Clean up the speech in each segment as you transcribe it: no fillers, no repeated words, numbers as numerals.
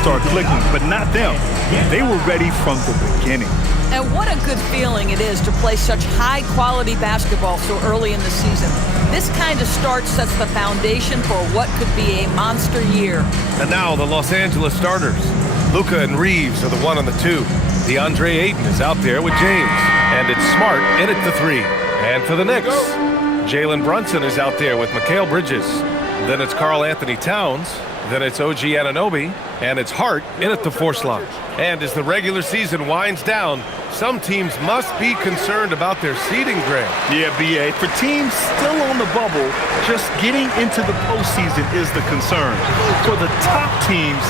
start clicking, but not them. They were ready from the beginning. And what a good feeling it is to play such high-quality basketball so early in the season. This kind of start sets the foundation for what could be a monster year. And now the Los Angeles starters. Luka and Reeves are the 1 and the 2. DeAndre Ayton is out there with James. And it's Smart in at the 3. And for the Knicks, Jalen Brunson is out there with Mikal Bridges. Then it's Karl Anthony Towns. Then it's OG Anunoby. And it's Hart in at the 4 slot. And as the regular season winds down, some teams must be concerned about their seeding, Greg. Yeah, B.A. For teams still on the bubble, just getting into the postseason is the concern. For the top teams,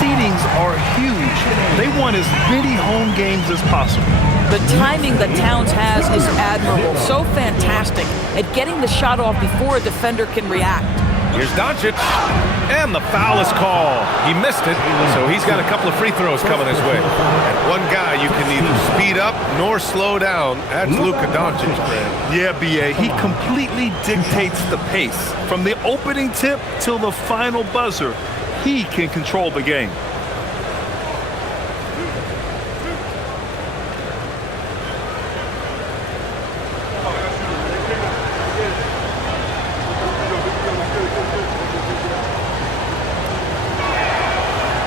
seedings are huge. They want as many home games as possible. The timing that Towns has is admirable, so fantastic at getting the shot off before a defender can react. Here's Doncic, and the foul is called. He missed it, so he's got a couple of free throws coming his way. And one guy you can neither speed up nor slow down. That's Luka Doncic, Greg. Yeah, B.A., he completely dictates the pace. From the opening tip till the final buzzer, he can control the game.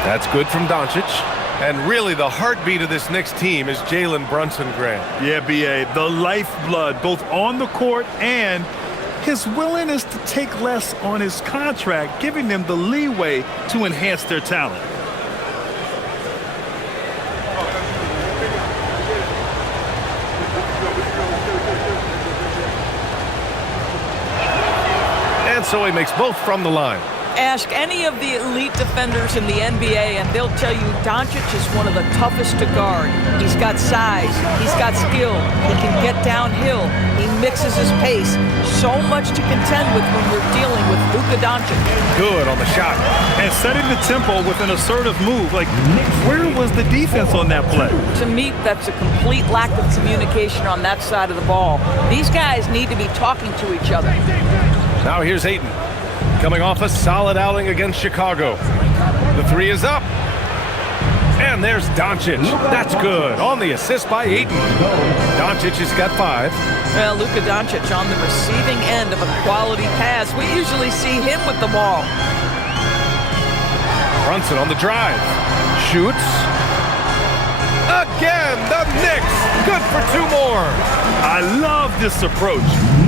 That's good from Doncic. And really the heartbeat of this Knicks team is Jalen Brunson, Grant. Yeah, B.A., the lifeblood, both on the court and his willingness to take less on his contract, giving them the leeway to enhance their talent. And so he makes both from the line. Ask any of the elite defenders in the NBA and they'll tell you Doncic is one of the toughest to guard. He's got size, he's got skill, he can get downhill, he mixes his pace. So much to contend with when you're dealing with Luka Doncic. Good on the shot. And setting the tempo with an assertive move. Like, where was the defense on that play? To me, that's a complete lack of communication on that side of the ball. These guys need to be talking to each other. Now here's Ayton. Coming off a solid outing against Chicago. The 3 is up. And there's Doncic. That's good. On the assist by Ayton. Doncic has got 5. Well, Luka Doncic on the receiving end of a quality pass. We usually see him with the ball. Brunson on the drive. Shoots. Again, the Knicks. Good for 2 more. I love this approach.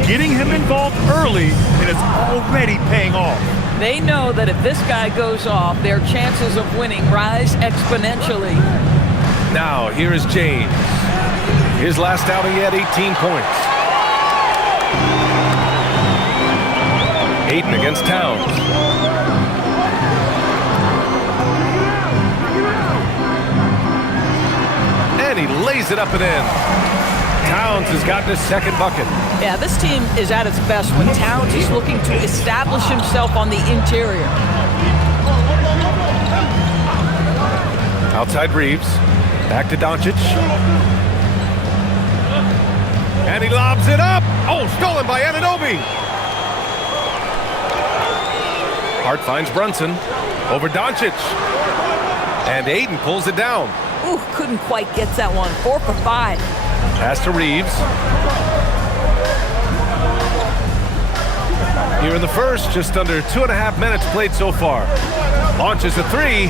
Getting him involved early, and it's already paying off. They know that if this guy goes off, their chances of winning rise exponentially. Now, here is James. His last outing, he had 18 points. Ayton against Towns. And he lays it up and in. Towns has gotten his second bucket. Yeah, this team is at its best when Towns is looking to establish himself on the interior. Outside Reeves. Back to Doncic. And he lobs it up. Oh, stolen by Anunoby. Hart finds Brunson over Doncic. And Ayton pulls it down. Ooh, couldn't quite get that one. 4 for 5. Pass to Reeves. Here in the first, just under 2.5 minutes played so far. Launches a 3.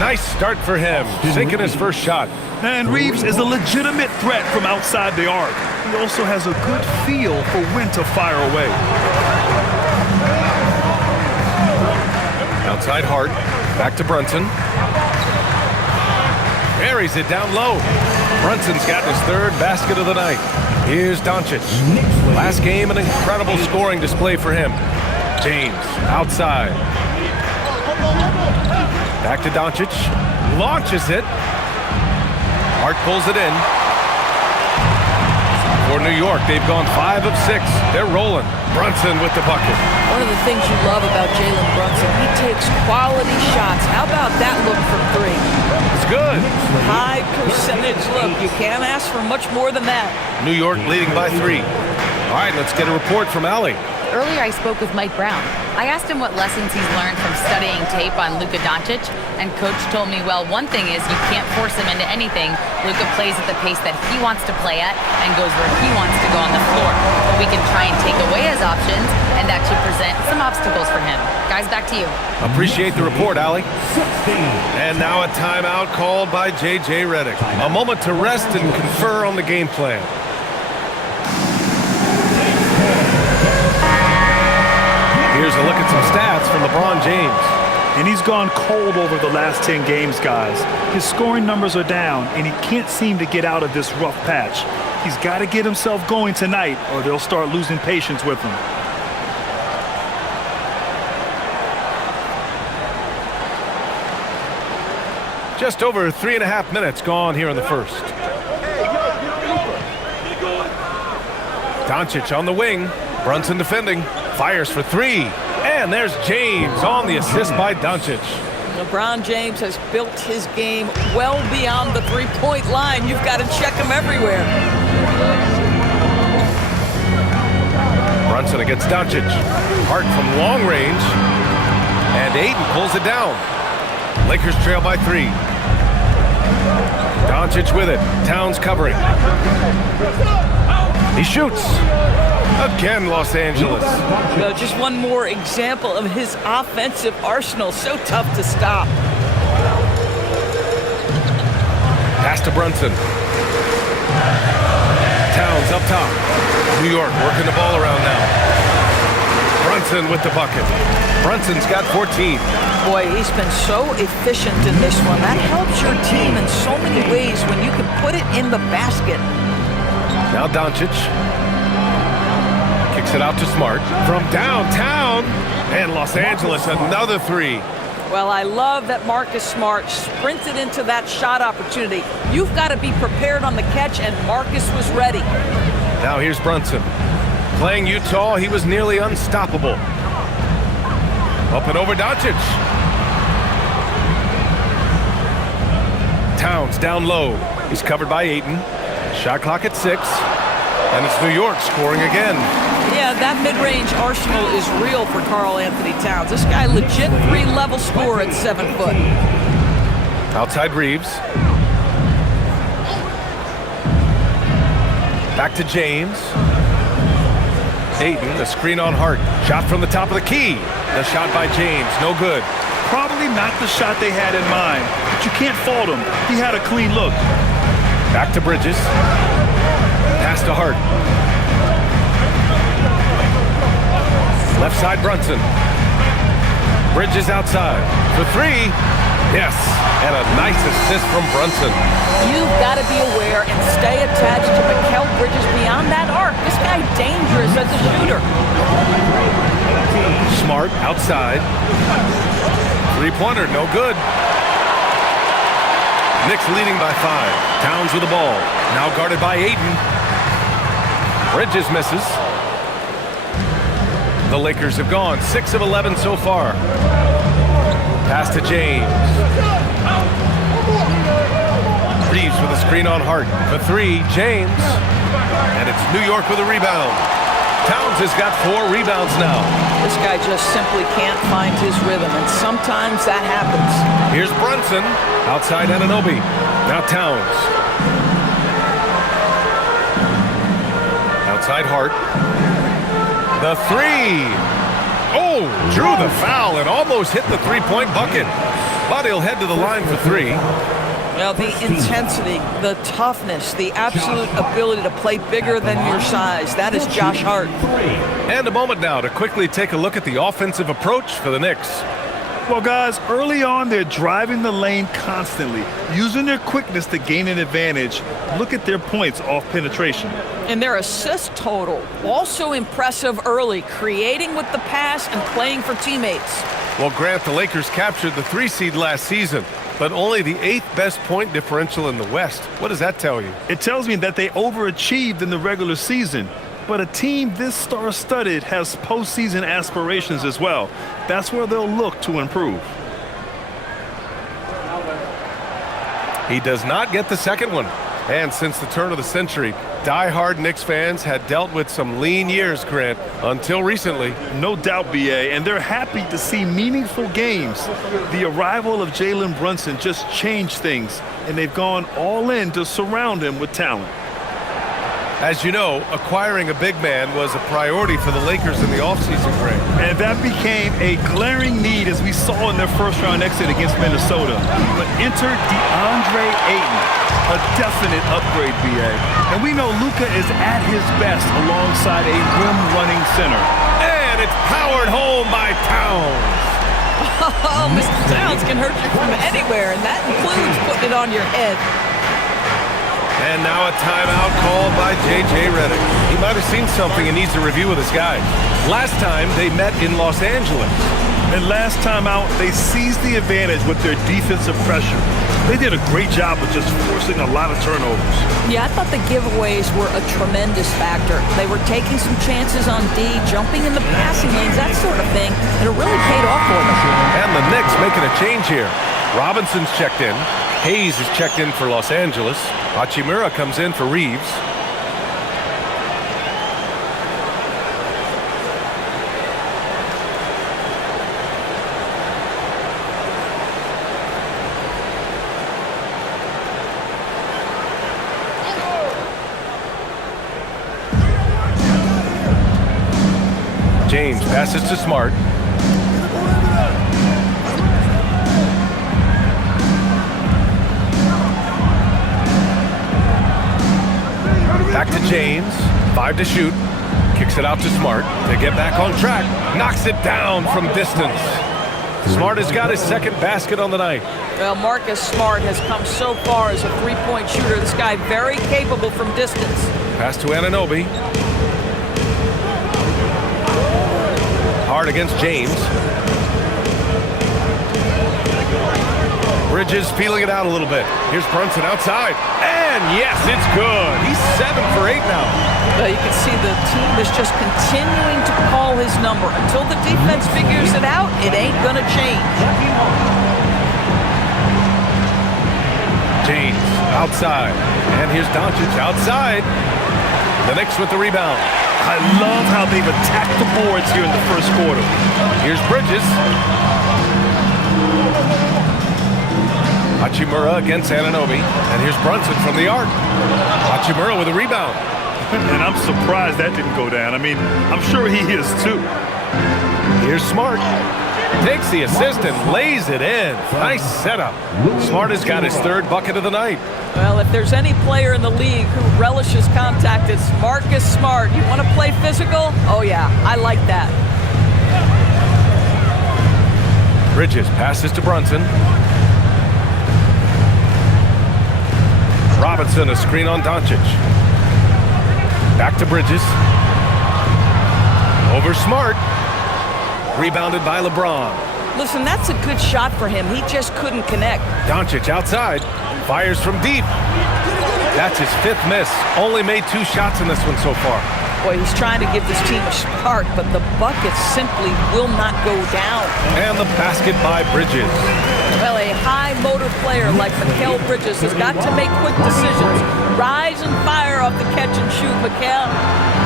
Nice start for him. Sinking his first shot. And Reeves is a legitimate threat from outside the arc. He also has a good feel for when to fire away. Outside Hart. Back to Brunson. Buries it down low. Brunson's gotten his 3rd basket of the night. Here's Doncic. Last game, an incredible scoring display for him. James, outside. Back to Doncic. Launches it. Hart pulls it in. For New York, they've gone 5 of 6. They're rolling. Brunson with the bucket. One of the things you love about Jalen Brunson, he takes quality shots. How about that look from 3? It's good. High percentage look. You can't ask for much more than that. New York leading by 3. All right, let's get a report from Allie. Earlier, I spoke with Mike Brown. I asked him what lessons he's learned from studying tape on Luka Doncic, and Coach told me, well, one thing is you can't force him into anything. Luka plays at the pace that he wants to play at and goes where he wants to go on the floor. But we can try and take away his options and actually present some obstacles for him. Guys, back to you. Appreciate the report, Allie. And now a timeout called by J.J. Redick. A moment to rest and confer on the game plan. Here's a look at some stats from LeBron James. And he's gone cold over the last 10 games, guys. His scoring numbers are down, and he can't seem to get out of this rough patch. He's got to get himself going tonight, or they'll start losing patience with him. Just over 3.5 minutes gone here in the first. Doncic on the wing. Brunson defending. Fires for three. And there's James on the assist by Doncic. LeBron James has built his game well beyond the three-point line. You've got to check him everywhere. Brunson against Doncic. Hart from long range. And Ayton pulls it down. Lakers trail by 3. Doncic with it. Towns covering. He shoots. Again, Los Angeles. Well, just one more example of his offensive arsenal. So tough to stop. Pass to Brunson. Towns up top. New York working the ball around now. Brunson with the bucket. Brunson's got 14. Boy, he's been so efficient in this one. That helps your team in so many ways when you can put it in the basket. Now Doncic. Kicks it out to Smart. From downtown. And Los Angeles, another 3. Well, I love that Marcus Smart sprinted into that shot opportunity. You've got to be prepared on the catch, and Marcus was ready. Now here's Brunson. Playing Utah, he was nearly unstoppable. Up and over Doncic. Towns down low. He's covered by Ayton. Shot clock at 6. And it's New York scoring again. Yeah, that mid-range arsenal is real for Karl Anthony Towns. This guy, legit 3-level scorer at 7 foot. Outside Reeves. Back to James. Ayton, the screen on Hart. Shot from the top of the key. The shot by James, no good. Probably not the shot they had in mind, but you can't fault him. He had a clean look. Back to Bridges. Pass to Hart. Left side Brunson. Bridges outside. For 3. Yes. And a nice assist from Brunson. You've got to be aware and stay attached to Mikal Bridges beyond that arc. This guy dangerous as a shooter. Smart outside. 3-pointer, no good. Knicks leading by 5. Towns with the ball. Now guarded by Ayton. Bridges misses. The Lakers have gone 6 of 11 so far. Pass to James. Reeves with a screen on Hart. For 3, James. And it's New York with a rebound. Towns has got 4 rebounds now. This guy just simply can't find his rhythm, and sometimes that happens. Here's Brunson. Outside Anunoby. Now Towns. Outside Hart. The 3. Oh, drew the foul and almost hit the 3-point bucket. But he'll head to the line for 3. Well, the intensity, the toughness, the absolute ability to play bigger than your size. That is Josh Hart. And a moment now to quickly take a look at the offensive approach for the Knicks. Well, guys, early on, they're driving the lane constantly, using their quickness to gain an advantage. Look at their points off penetration. And their assist total, also impressive early, creating with the pass and playing for teammates. Well, Grant, the Lakers captured the 3 seed last season, but only the 8th best point differential in the West. What does that tell you? It tells me that they overachieved in the regular season. But a team this star-studded has postseason aspirations as well. That's where they'll look to improve. He does not get the second one. And since the turn of the century, die-hard Knicks fans had dealt with some lean years, Grant, until recently. No doubt, BA, and they're happy to see meaningful games. The arrival of Jalen Brunson just changed things, and they've gone all in to surround him with talent. As you know, acquiring a big man was a priority for the Lakers in the offseason, Grant. And that became a glaring need, as we saw in their first-round exit against Minnesota. But enter DeAndre Ayton, a definite upgrade, BA. And we know Luka is at his best alongside a rim-running center. And it's powered home by Towns. Oh, Mr. Towns can hurt you from anywhere, and that includes putting it on your head. And now a timeout called by J.J. Redick. He might have seen something and needs to review with his guys. Last time, they met in Los Angeles. And last time out, they seized the advantage with their defensive pressure. They did a great job of just forcing a lot of turnovers. Yeah, I thought the giveaways were a tremendous factor. They were taking some chances on D, jumping in the passing lanes, that sort of thing, and it really paid off for them. And the Knicks making a change here. Robinson's checked in. Hayes is checked in for Los Angeles. Hachimura comes in for Reeves. James passes to Smart. Back to James. 5 to shoot. Kicks it out to Smart. They get back on track. Knocks it down from distance. Smart has got his second basket on the night. Well, Marcus Smart has come so far as a three-point shooter. This guy very capable from distance. Pass to Anunoby. Hard against James. Bridges feeling it out a little bit. Here's Brunson outside. And yes, it's good. He's 7 for 8 now. Well, you can see the team is just continuing to call his number. Until the defense figures it out, it ain't going to change. James outside. And here's Doncic outside. The Knicks with the rebound. I love how they've attacked the boards here in the first quarter. Here's Bridges. Hachimura against Anunoby. And here's Brunson from the arc. Hachimura with a rebound. And I'm surprised that didn't go down. I mean, I'm sure he is too. Here's Smart. Takes the assist and lays it in. Nice setup. Smart has got his third bucket of the night. Well, if there's any player in the league who relishes contact, it's Marcus Smart. You want to play physical? Oh, yeah, I like that. Bridges passes to Brunson. Robinson, a screen on Doncic. Back to Bridges. Over Smart. Rebounded by LeBron. Listen, that's a good shot for him. He just couldn't connect. Doncic outside. Fires from deep. That's his 5th miss. Only made 2 shots in this one so far. Boy, he's trying to give this team a spark, but the bucket simply will not go down. And the basket by Bridges. Well, a high-motor player like Mikal Bridges has got to make quick decisions. Rise and fire off the catch and shoot, Mikal.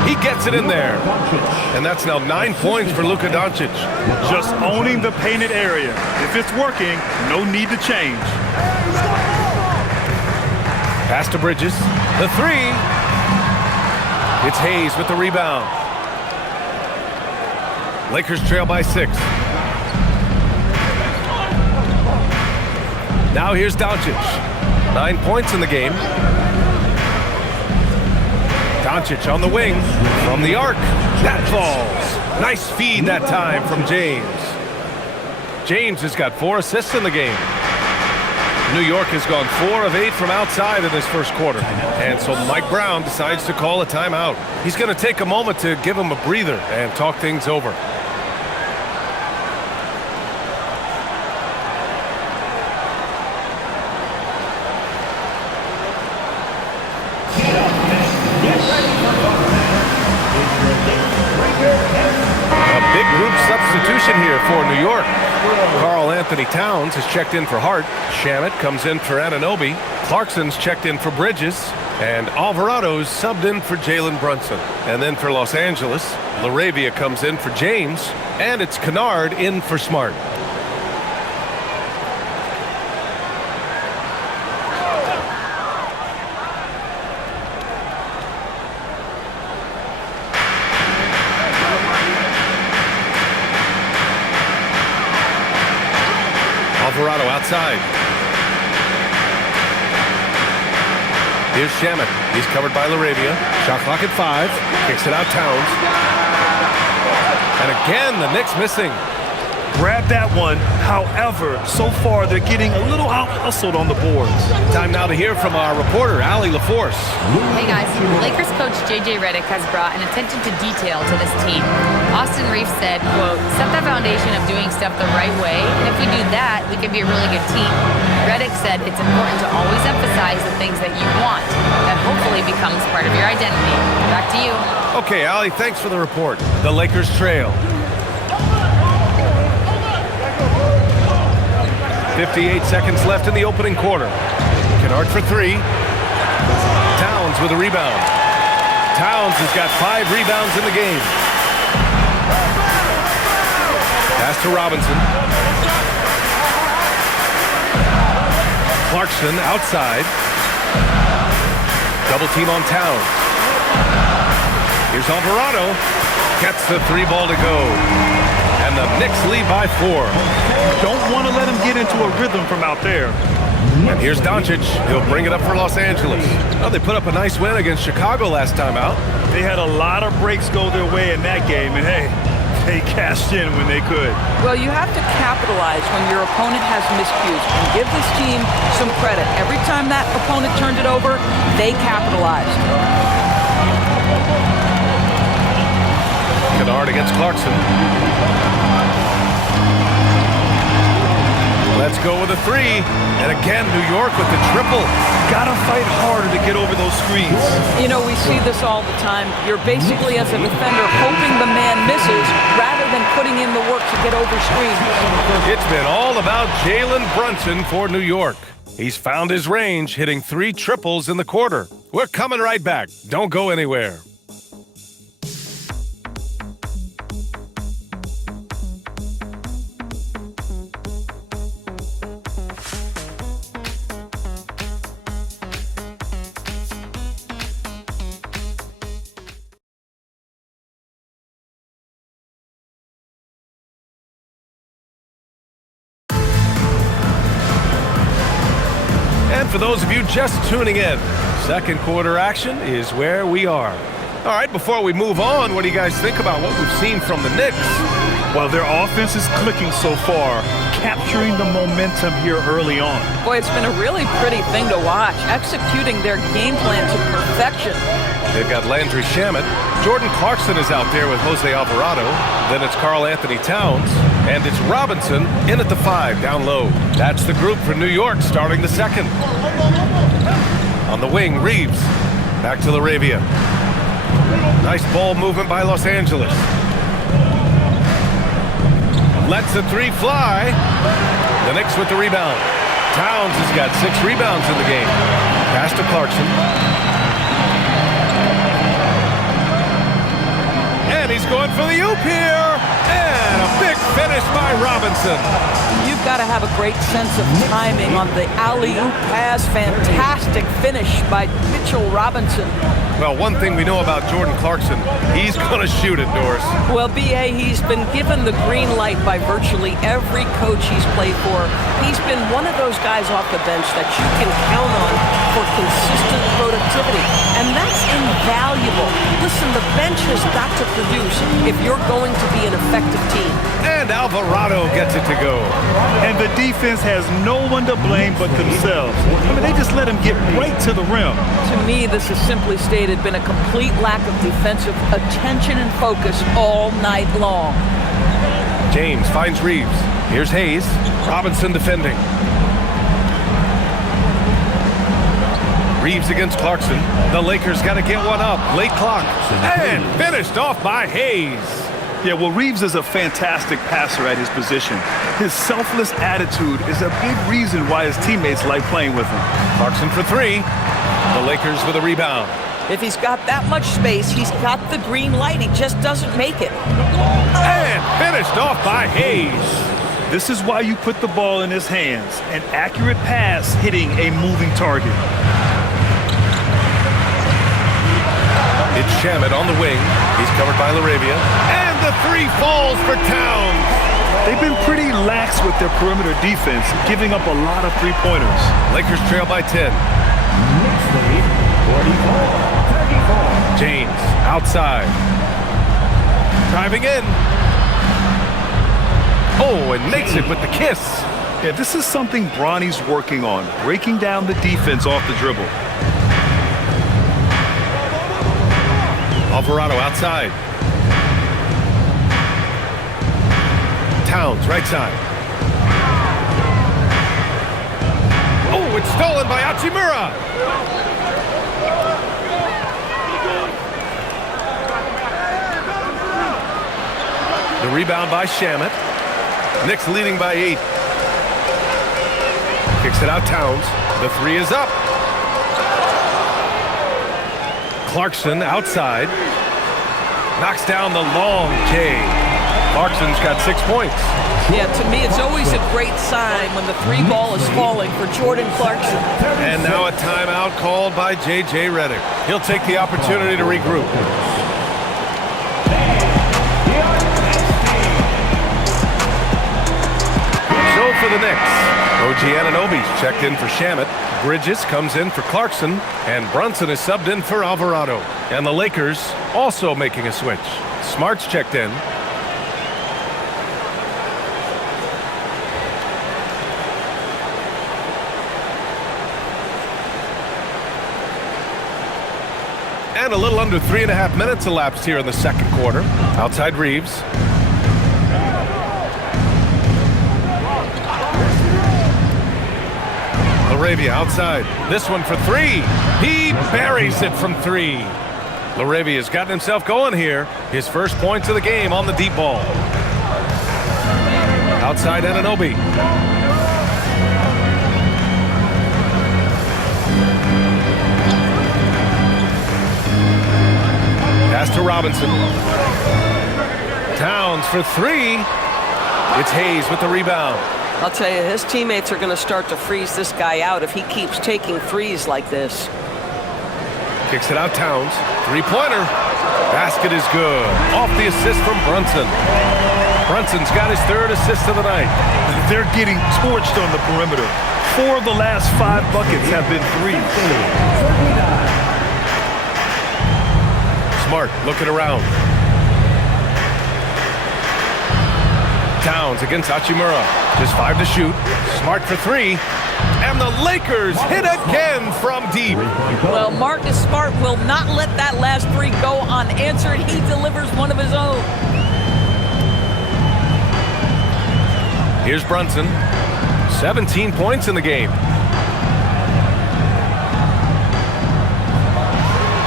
He gets it in there. And that's now 9 points for Luka Doncic. Just owning the painted area. If it's working, no need to change. Pass to Bridges. The 3. It's Hayes with the rebound. Lakers trail by 6. Now here's Doncic. 9 points in the game. Doncic on the wing from the arc. That falls. Nice feed that time from James. James has got 4 assists in the game. New York has gone 4 of 8 from outside in this first quarter. And so Mike Brown decides to call a timeout. He's going to take a moment to give him a breather and talk things over. A big group substitution here for New York. Karl Anthony Towns has checked in for Hart. Shamet comes in for Anunoby. Clarkson's checked in for Bridges, and Alvarado's subbed in for Jalen Brunson. And then for Los Angeles, LaRavia comes in for James, and it's Kennard in for Smart. Alvarado outside. Here's Shamet. He's covered by LaRavia. Shot clock at 5. Kicks it out Towns. And again, the Knicks missing. Grab that one. However, so far they're getting a little out-hustled on the boards. Time now to hear from our reporter, Allie LaForce. Hey guys, Lakers coach J.J. Redick has brought an attention to detail to this team. Austin Reeves said, quote, set the foundation of doing stuff the right way, and if we do that, we can be a really good team. Redick said it's important to always emphasize the things that you want. That hopefully becomes part of your identity. Back to you. Okay, Allie, thanks for the report. The Lakers trail. 58 seconds left in the opening quarter. Kennard for 3. Towns with a rebound. Towns has got 5 rebounds in the game. Pass to Robinson. Clarkson outside. Double team on Towns. Here's Alvarado. Gets the 3 ball to go. And the Knicks lead by 4. Don't want to let him get into a rhythm from out there. And here's Doncic. He'll bring it up for Los Angeles. Well, they put up a nice win against Chicago last time out. They had a lot of breaks go their way in that game, and hey, they cashed in when they could. Well, you have to capitalize when your opponent has miscues and give this team some credit. Every time that opponent turned it over, they capitalized. Kennard against Clarkson. Let's go with a 3. And again, New York with the triple. Gotta fight harder to get over those screens. You know, we see this all the time. You're basically, as a defender, hoping the man misses rather than putting in the work to get over screens. It's been all about Jalen Brunson for New York. He's found his range, hitting 3 triples in the quarter. We're coming right back. Don't go anywhere. For those of you just tuning in, second quarter action is where we are. All right, before we move on, what do you guys think about what we've seen from the Knicks? Well, their offense is clicking so far, capturing the momentum here early on. Boy, it's been a really pretty thing to watch, executing their game plan to perfection. They've got Landry Shamet. Jordan Clarkson is out there with Jose Alvarado. Then it's Karl Anthony Towns. And it's Robinson in at the 5, down low. That's the group for New York starting the second. On the wing, Reeves. Back to LaRavia. Nice ball movement by Los Angeles. Lets the 3 fly. The Knicks with the rebound. Towns has got 6 rebounds in the game. Pass to Clarkson. And he's going for the oop here. And a big finish by Robinson. You've got to have a great sense of timing on the alley-oop pass. Fantastic finish by Mitchell Robinson. Well, one thing we know about Jordan Clarkson, he's going to shoot it, Doris. Well, B.A., he's been given the green light by virtually every coach he's played for. He's been one of those guys off the bench that you can count on for consistent productivity. And that's invaluable. Listen, the bench has got to produce if you're going to be an effective team. And Alvarado gets it to go. And the defense has no one to blame but themselves. I mean, they just let him get right to the rim. To me, this is simply stated been a complete lack of defensive attention and focus all night long. James finds Reeves. Here's Hayes. Robinson defending. Reeves against Clarkson. The Lakers got to get one up. Late clock. And finished off by Hayes. Yeah, well, Reeves is a fantastic passer at his position. His selfless attitude is a big reason why his teammates like playing with him. Clarkson for three. The Lakers with a rebound. If he's got that much space, he's got the green light. He just doesn't make it. And finished off by Hayes. This is why you put the ball in his hands. An accurate pass hitting a moving target. It's Shamet on the wing. He's covered by LaRavia. And the three falls for Towns. They've been pretty lax with their perimeter defense, giving up a lot of three-pointers. Lakers trail by 10. Knicks lead 44-34. James outside. Driving in. Oh, and makes it with the kiss. Yeah, this is something Bronny's working on, breaking down the defense off the dribble. Alvarado outside. Towns right side. Oh, it's stolen by Hachimura. The rebound by Shamet. Knicks leading by 8. Kicks it out Towns. The three is up. Clarkson outside. Knocks down the long K. Clarkson's got 6 points. Yeah, to me, it's always a great sign when the three ball is falling for Jordan Clarkson. And now a timeout called by J.J. Redick. He'll take the opportunity to regroup. So for the Knicks, OG Anunoby's checked in for Shamet. Bridges comes in for Clarkson, and Brunson is subbed in for Alvarado. And the Lakers also making a switch. Smart's checked in. And a little under 3.5 minutes elapsed here in the second quarter. Outside Reeves. LaRavia outside. This one for three. He buries it from three. LaRavia's gotten himself going here. His first points of the game on the deep ball. Outside Anunoby. Pass to Robinson. Towns for three. It's Hayes with the rebound. I'll tell you, his teammates are going to start to freeze this guy out if he keeps taking threes like this. Kicks it out Towns. Three-pointer. Basket is good. Off the assist from Brunson. Brunson's got his third assist of the night. They're getting torched on the perimeter. 4 of the last 5 buckets have been threes. Smart looking around. Towns against Hachimura. Just 5 to shoot. Smart for 3. And the Lakers hit again from deep. Well, Marcus Smart will not let that last 3 go unanswered. He delivers one of his own. Here's Brunson. 17 points in the game.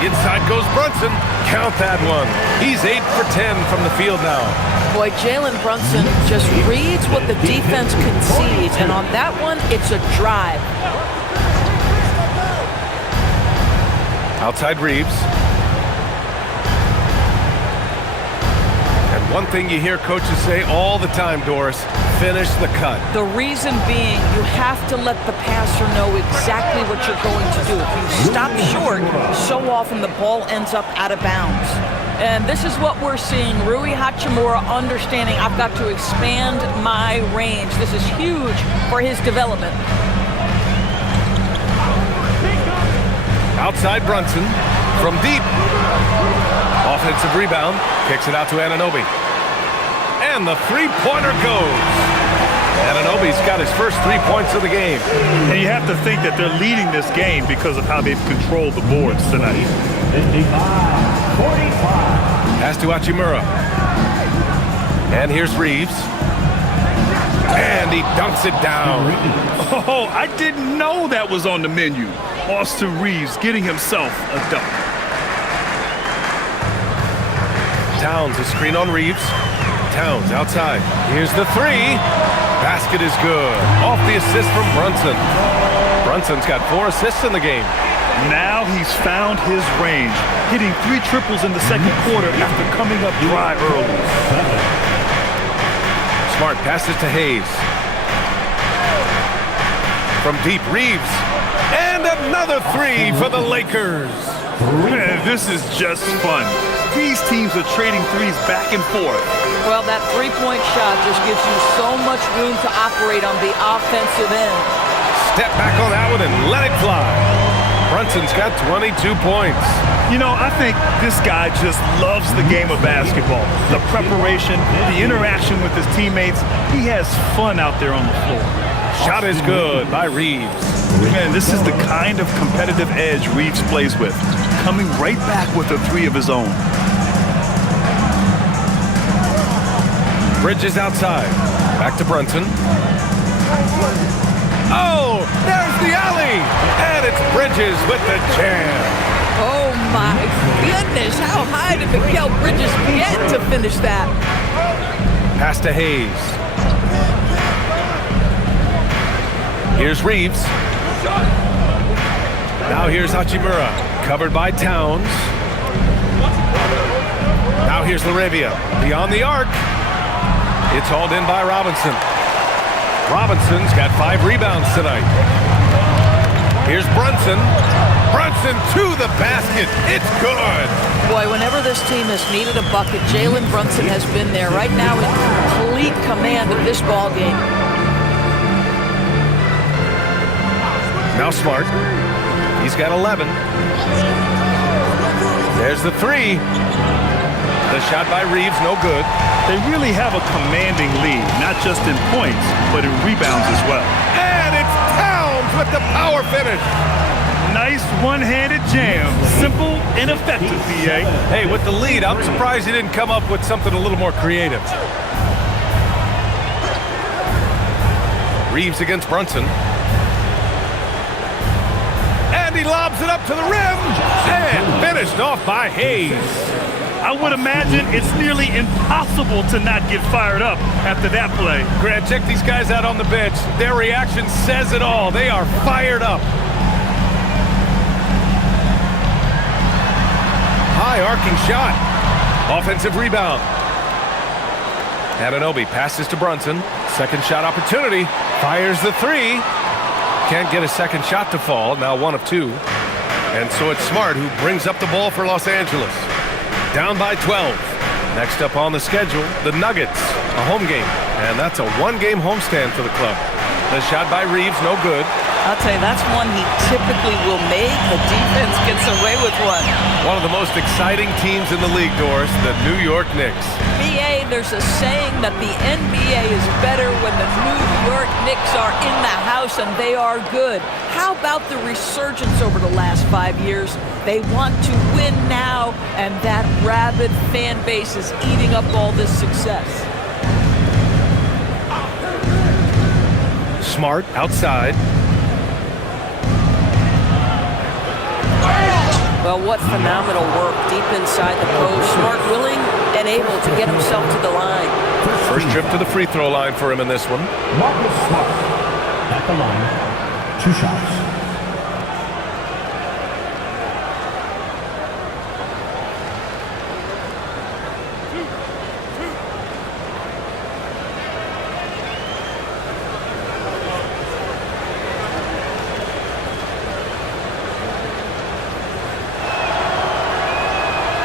Inside goes Brunson. Count that one. He's 8 for 10 from the field now. Boy, Jalen Brunson just reads what the defense concedes, and on that one, it's a drive. Outside Reeves. And one thing you hear coaches say all the time, Doris, finish the cut. The reason being, you have to let the passer know exactly what you're going to do. If you stop short, so often the ball ends up out of bounds. And this is what we're seeing. Rui Hachimura understanding I've got to expand my range. This is huge for his development. Outside Brunson from deep. Offensive rebound. Kicks it out to Anunoby. And the three-pointer goes. Anunoby's got his first 3 points of the game. And you have to think that they're leading this game because of how they've controlled the boards tonight. 55-45. Pass to Hachimura. And here's Reeves. And he dunks it down. Oh, I didn't know that was on the menu. Austin Reeves getting himself a dunk. Towns, a screen on Reeves. Towns outside. Here's the three. Basket is good. Off the assist from Brunson. Brunson's got 4 assists in the game. Now he's found his range, hitting 3 triples in the second quarter after coming up dry early. Smart passes to Hayes. From deep, Reeves. And another 3 for the Lakers. Man, this is just fun. These teams are trading threes back and forth. Well, that three-point shot just gives you so much room to operate on the offensive end. Step back on that one and let it fly. Brunson's got 22 points. You know, I think this guy just loves the game of basketball. The preparation, the interaction with his teammates. He has fun out there on the floor. Shot is good by Reeves. Man, this is the kind of competitive edge Reeves plays with. Coming right back with a 3 of his own. Bridges outside. Back to Brunson. Oh, there's the alley. And it's Bridges with the jam. Oh, my goodness. How high did Mikal Bridges get to finish that? Pass to Hayes. Here's Reeves. Now here's Hachimura. Covered by Towns. Now here's Laravia. Beyond the arc. It's hauled in by Robinson. Robinson's got 5 rebounds tonight. Here's Brunson. Brunson to the basket. It's good. Boy, whenever this team has needed a bucket, Jalen Brunson has been there. Right now in complete command of this ball game. Now Smart. He's got 11. There's the 3. The shot by Reeves, no good. They really have a commanding lead, not just in points, but in rebounds as well. And it's Towns with the power finish. Nice one-handed jam. Simple and effective, BA. Hey, with the lead, I'm surprised he didn't come up with something a little more creative. Reeves against Brunson. And he lobs it up to the rim. And finished off by Hayes. I would imagine it's nearly impossible to not get fired up after that play. Grant, check these guys out on the bench. Their reaction says it all. They are fired up. High arcing shot. Offensive rebound. Anunoby passes to Brunson. Second shot opportunity. Fires the 3. Can't get a second shot to fall. Now 1 of 2. And so it's Smart who brings up the ball for Los Angeles. Down by 12. Next up on the schedule, the Nuggets, a home game. And that's a 1-game homestand for the club. The shot by Reeves, no good. I'll tell you, that's one he typically will make. The defense gets away with one. One of the most exciting teams in the league, Doris, the New York Knicks. BA, there's a saying that the NBA is better when the New York Knicks are in the house and they are good. How about the resurgence over the last 5 years? They want to win now, and that rabid fan base is eating up all this success. Smart outside. Well, what phenomenal work deep inside the post. Smart, willing, and able to get himself to the line. First trip to the free throw line for him in this one. Marcus Smart at the line. 2 shots.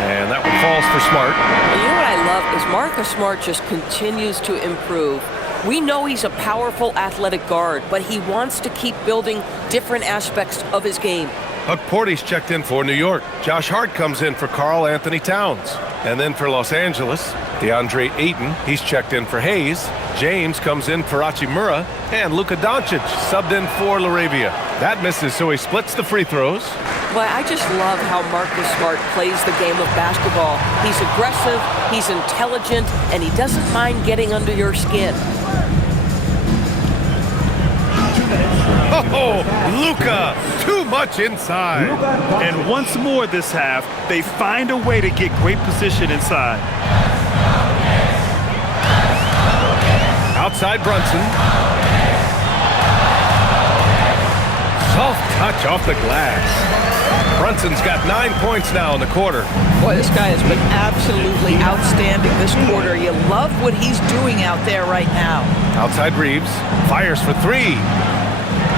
And that one falls for Smart. You know what I love is Marcus Smart just continues to improve. We know he's a powerful athletic guard, but he wants to keep building different aspects of his game. Huck Porty's checked in for New York. Josh Hart comes in for Karl Anthony Towns. And then for Los Angeles, DeAndre Ayton, he's checked in for Hayes. James comes in for Hachimura. And Luka Doncic subbed in for Laravia. That misses, so he splits the free throws. Boy, I just love how Marcus Smart plays the game of basketball. He's aggressive, he's intelligent, and he doesn't mind getting under your skin. 2 minutes Oh, Luka, too much inside. And once more this half, they find a way to get great position inside. Outside Brunson. Soft touch off the glass. Brunson's got 9 points now in the quarter. Boy, this guy has been absolutely outstanding this quarter. You love what he's doing out there right now. Outside Reeves. Fires for three.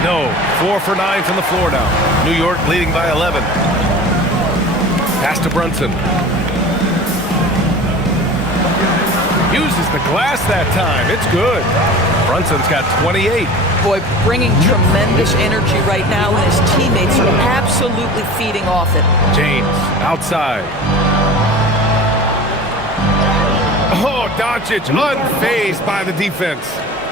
No. 4 for 9 from the floor now. New York leading by 11. Pass to Brunson. Uses the glass that time. It's good. Brunson's got 28. Boy, bringing tremendous energy right now, and his teammates are absolutely feeding off it. James, outside. Oh, Doncic, unfazed by the defense.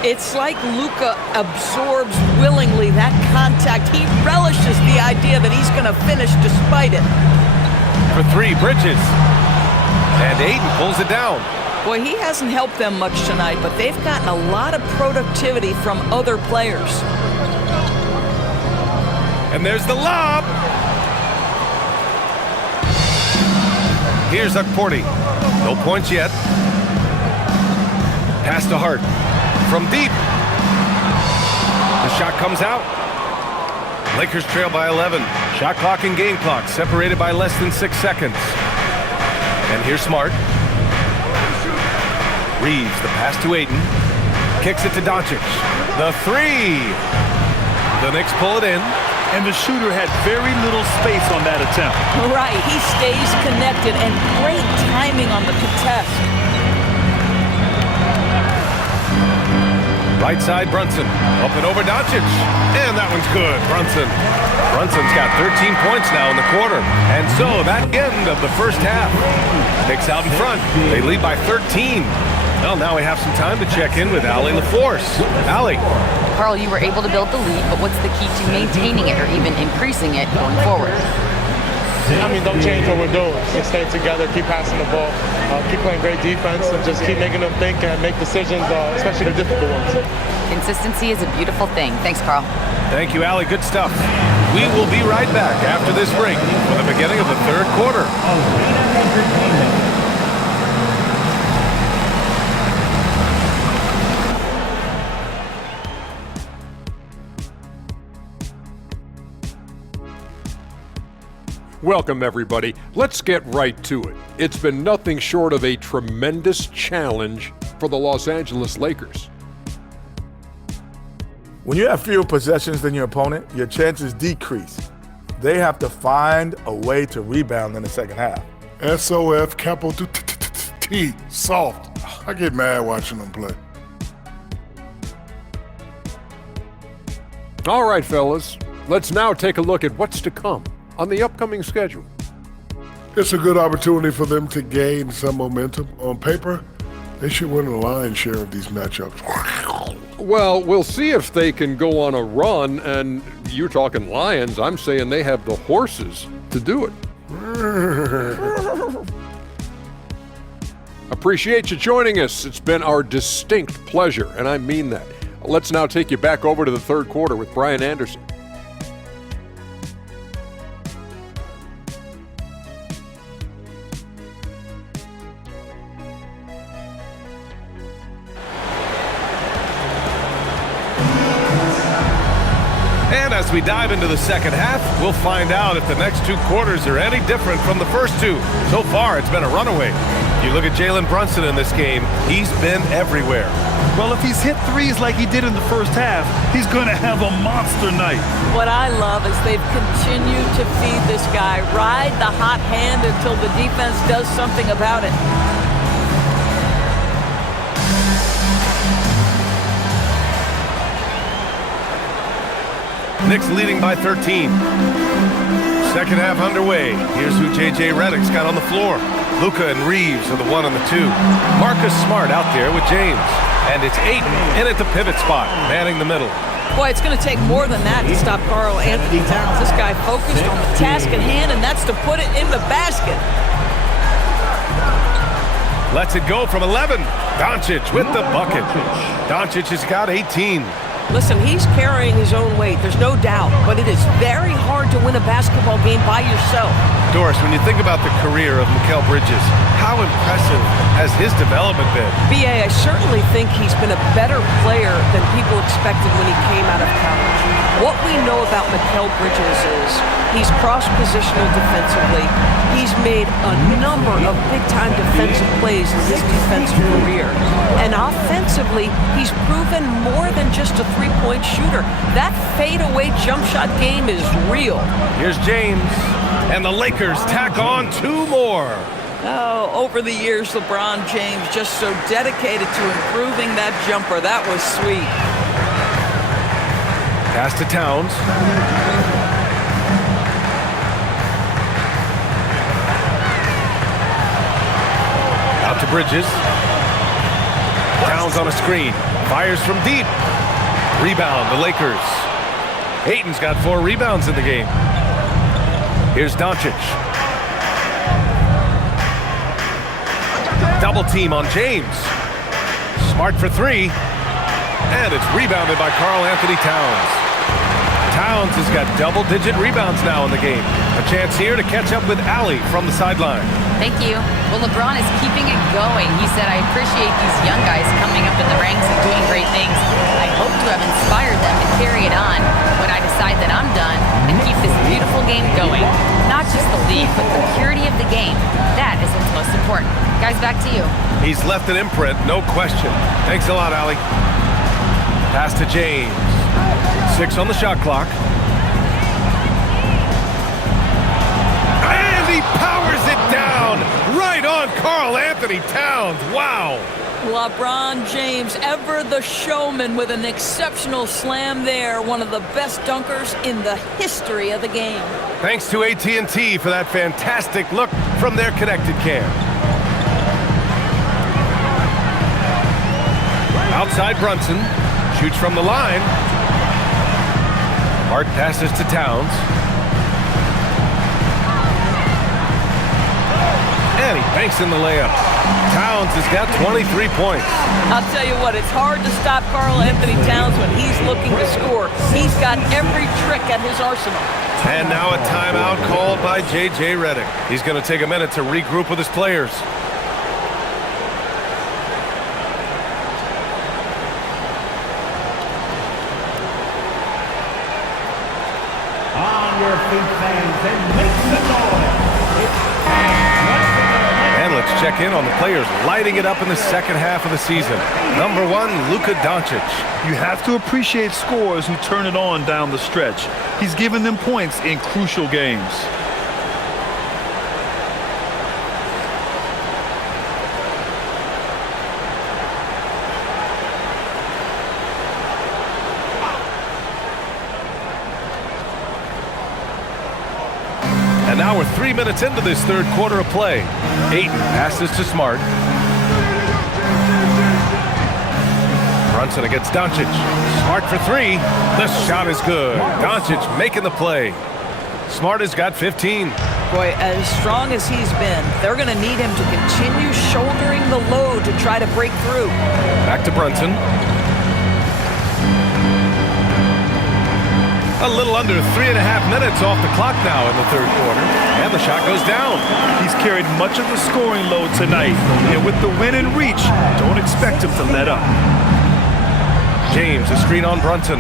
It's like Luka absorbs willingly that contact. He relishes the idea that he's going to finish despite it. For three, Bridges. And Ayton pulls it down. Boy, he hasn't helped them much tonight, but they've gotten a lot of productivity from other players. And there's the lob. Here's Okporti. No points yet. Pass to Hart. From deep. The shot comes out. Lakers trail by 11. Shot clock and game clock separated by less than 6 seconds. And here's Smart. Reeves, the pass to Ayton. Kicks it to Doncic. The three. The Knicks pull it in. And the shooter had very little space on that attempt. Right, he stays connected, and great timing on the contest. Right side, Brunson. Up and over Doncic. And that one's good. Brunson's got 13 points now in the quarter. And so that end of the first half. Knicks out in front. They lead by 13. Well, now we have some time to check in with Allie LaForce. Allie. Carl, you were able to build the lead, but what's the key to maintaining it or even increasing it going forward? I mean, don't change what we're doing. Just stay together, keep passing the ball, keep playing great defense, and just keep making them think and make decisions, especially the difficult ones. Consistency is a beautiful thing. Thanks, Carl. Thank you, Allie. Good stuff. We will be right back after this break for the beginning of the third quarter. Welcome, everybody. Let's get right to it. It's been nothing short of a tremendous challenge for the Los Angeles Lakers. When you have fewer possessions than your opponent, your chances decrease. They have to find a way to rebound in the second half. SOF, capital T, soft. I get mad watching them play. All right, fellas, let's now take a look at what's to come on the upcoming schedule. It's a good opportunity for them to gain some momentum. On paper, they should win a lion's share of these matchups. Well, we'll see if they can go on a run, and you're talking Lions. I'm saying they have the horses to do it. Appreciate you joining us. It's been our distinct pleasure, and I mean that. Let's now take you back over to the third quarter with Brian Anderson. As we dive into the second half, we'll find out if the next two quarters are any different from the first two. So far, it's been a runaway. You look at Jalen Brunson in this game, he's been everywhere. Well, if he's hit threes like he did in the first half, he's going to have a monster night. What I love is they've continued to feed this guy, ride the hot hand until the defense does something about it. Knicks leading by 13. Second half underway. Here's who J.J. Redick's got on the floor. Luka and Reeves are the 1 and the 2. Marcus Smart out there with James. And it's Ayton in at the pivot spot, manning the middle. Boy, it's going to take more than that to stop Karl Anthony Towns. This guy focused on the task at hand, and that's to put it in the basket. Lets it go from 11. Doncic with the bucket. Doncic has got 18. Listen, he's carrying his own weight. There's no doubt. But it is very hard to win a basketball game by yourself. Doris, when you think about the career of Mikal Bridges, how impressive has his development been? B.A., I certainly think he's been a better player than people expected when he came out of college. What we know about Mikal Bridges is he's cross-positional defensively. He's made a number of big-time defensive plays in his defensive career. And offensively, he's proven more than just a three-point shooter. That fadeaway jump shot game is real. Here's James, and the Lakers tack on 2 more. Oh, over the years, LeBron James just so dedicated to improving that jumper. That was sweet. Pass to Towns. Out to Bridges. Towns on a screen. Fires from deep. Rebound, the Lakers. Ayton's got 4 rebounds in the game. Here's Doncic. Double team on James. Smart for 3. And it's rebounded by Karl Anthony Towns. Towns has got double-digit rebounds now in the game. A chance here to catch up with Allie from the sideline. Thank you. Well, LeBron is keeping it going. He said, I appreciate these young guys coming up in the ranks and doing great things. I hope to have inspired them to carry it on when I decide that I'm done and keep this beautiful game going. Not just the lead, but the purity of the game. That is what's most important. Guys, back to you. He's left an imprint, no question. Thanks a lot, Allie. Pass to James. 6 on the shot clock. And he powers it down right on Karl Anthony Towns. Wow. LeBron James, ever the showman, with an exceptional slam there. One of the best dunkers in the history of the game. Thanks to AT&T for that fantastic look from their connected cam. Outside Brunson. Shoots from the line. Hart passes to Towns. And he banks in the layup. Towns has got 23 points. I'll tell you what, it's hard to stop Karl Anthony Towns when he's looking to score. He's got every trick at his arsenal. And now a timeout called by J.J. Redick. He's going to take a minute to regroup with his players. On your feet, fans, and make some noise. And let's check in on the players lighting it up in the second half of the season. Number 1, Luka Doncic. You have to appreciate scorers who turn it on down the stretch. He's given them points in crucial games. And now we're 3 minutes into this third quarter of play. Ayton passes to Smart. Brunson against Doncic. Smart for 3. The shot is good. Doncic making the play. Smart has got 15. Boy, as strong as he's been, they're going to need him to continue shouldering the load to try to break through. Back to Brunson. A little under 3.5 minutes off the clock now in the third quarter. And the shot goes down. He's carried much of the scoring load tonight. And with the win in reach, don't expect him to let up. James, a screen on Brunson.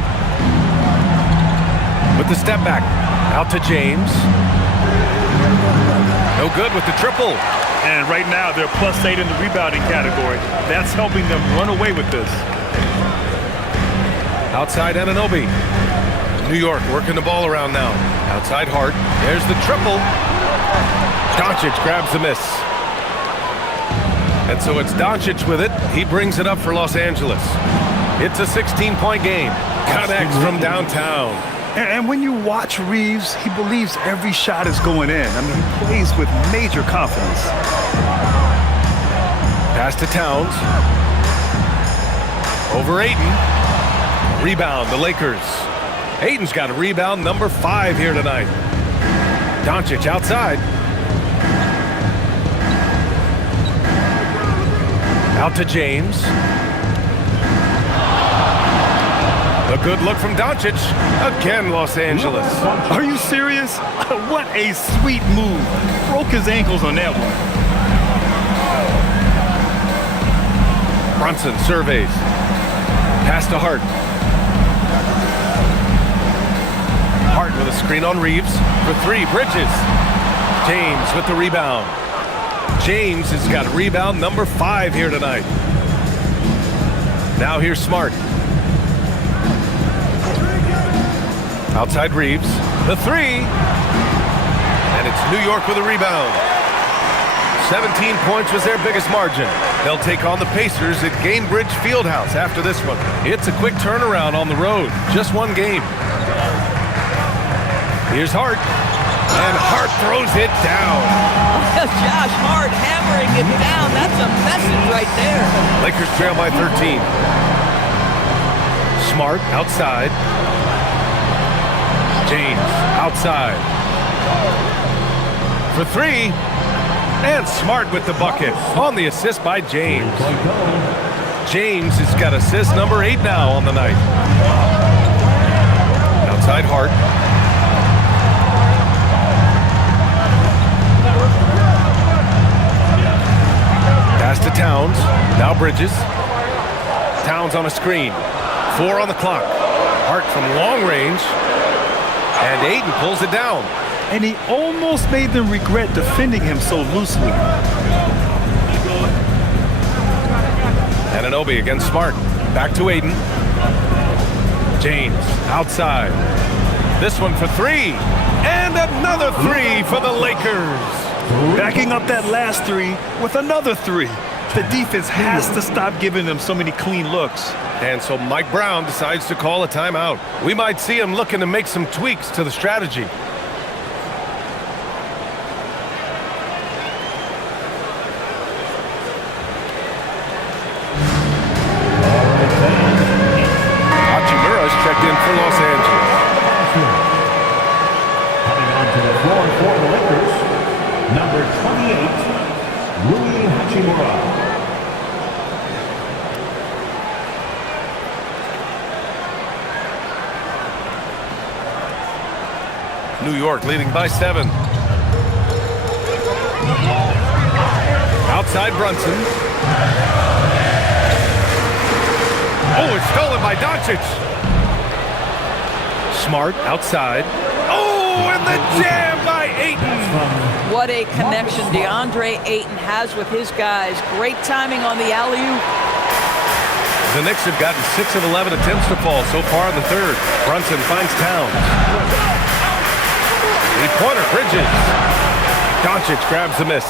With the step back. Out to James. No good with the triple. And right now, they're +8 in the rebounding category. That's helping them run away with this. Outside Anunoby. New York working the ball around now. Outside Hart. There's the triple. Doncic grabs the miss. And so it's Doncic with it. He brings it up for Los Angeles. It's a 16-point game. Connects from downtown. And when you watch Reeves, he believes every shot is going in. I mean, he plays with major confidence. Pass to Towns. Over Ayton. Rebound, the Lakers. Ayton's got a rebound, number 5 here tonight. Doncic outside. Out to James. The A good look from Doncic. Again, Los Angeles. Are you serious? What a sweet move. Broke his ankles on that one. Brunson surveys. Pass to Hart. Hart with a screen on Reeves. For three, Bridges. James with the rebound. James has got rebound number 5 here tonight. Now here's Smart. Outside Reeves. The three. And it's New York with a rebound. 17 points was their biggest margin. They'll take on the Pacers at Gainbridge Fieldhouse after this one. It's a quick turnaround on the road. Just one game. Here's Hart. And Hart throws it down. Josh Hart hammering it down. That's a message right there. Lakers trail by 13. Smart outside. James outside. For three. And Smart with the bucket on the assist by James. James has got assist number 8 now on the night. Outside Hart. Pass to Towns. Now Bridges. Towns on a screen. 4 on the clock. Hart from long range. And Ayton pulls it down. And he almost made them regret defending him so loosely. Anunoby against Smart. Back to Ayton. James outside. This one for 3. And another 3 for the Lakers. Backing up that last 3 with another 3. The defense has to stop giving them so many clean looks. And so Mike Brown decides to call a timeout. We might see him looking to make some tweaks to the strategy. Hachimura's checked in for Los Angeles. Coming onto the floor for the Lakers, number 28, Rui Hachimura. New York leading by 7. Outside Brunson. Oh, it's stolen by Doncic. Smart outside. Oh, and the jam by Ayton. What a connection DeAndre Ayton has with his guys. Great timing on the alley-oop. The Knicks have gotten 6 of 11 attempts to fall so far in the third. Brunson finds Towns. 3-pointer, Bridges. Doncic grabs the miss.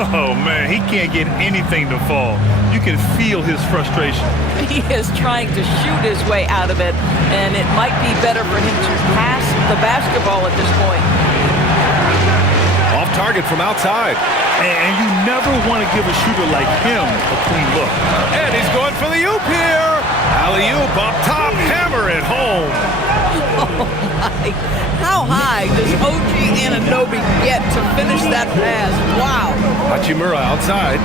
Oh, man, he can't get anything to fall. You can feel his frustration. He is trying to shoot his way out of it, and it might be better for him to pass the basketball at this point. Off target from outside. And you never want to give a shooter like him a clean look. And he's going for the oop here. Alley-oop up top, hammer it home. Oh, my. How high does OG Anunoby get to finish that pass? Wow. Hachimura outside.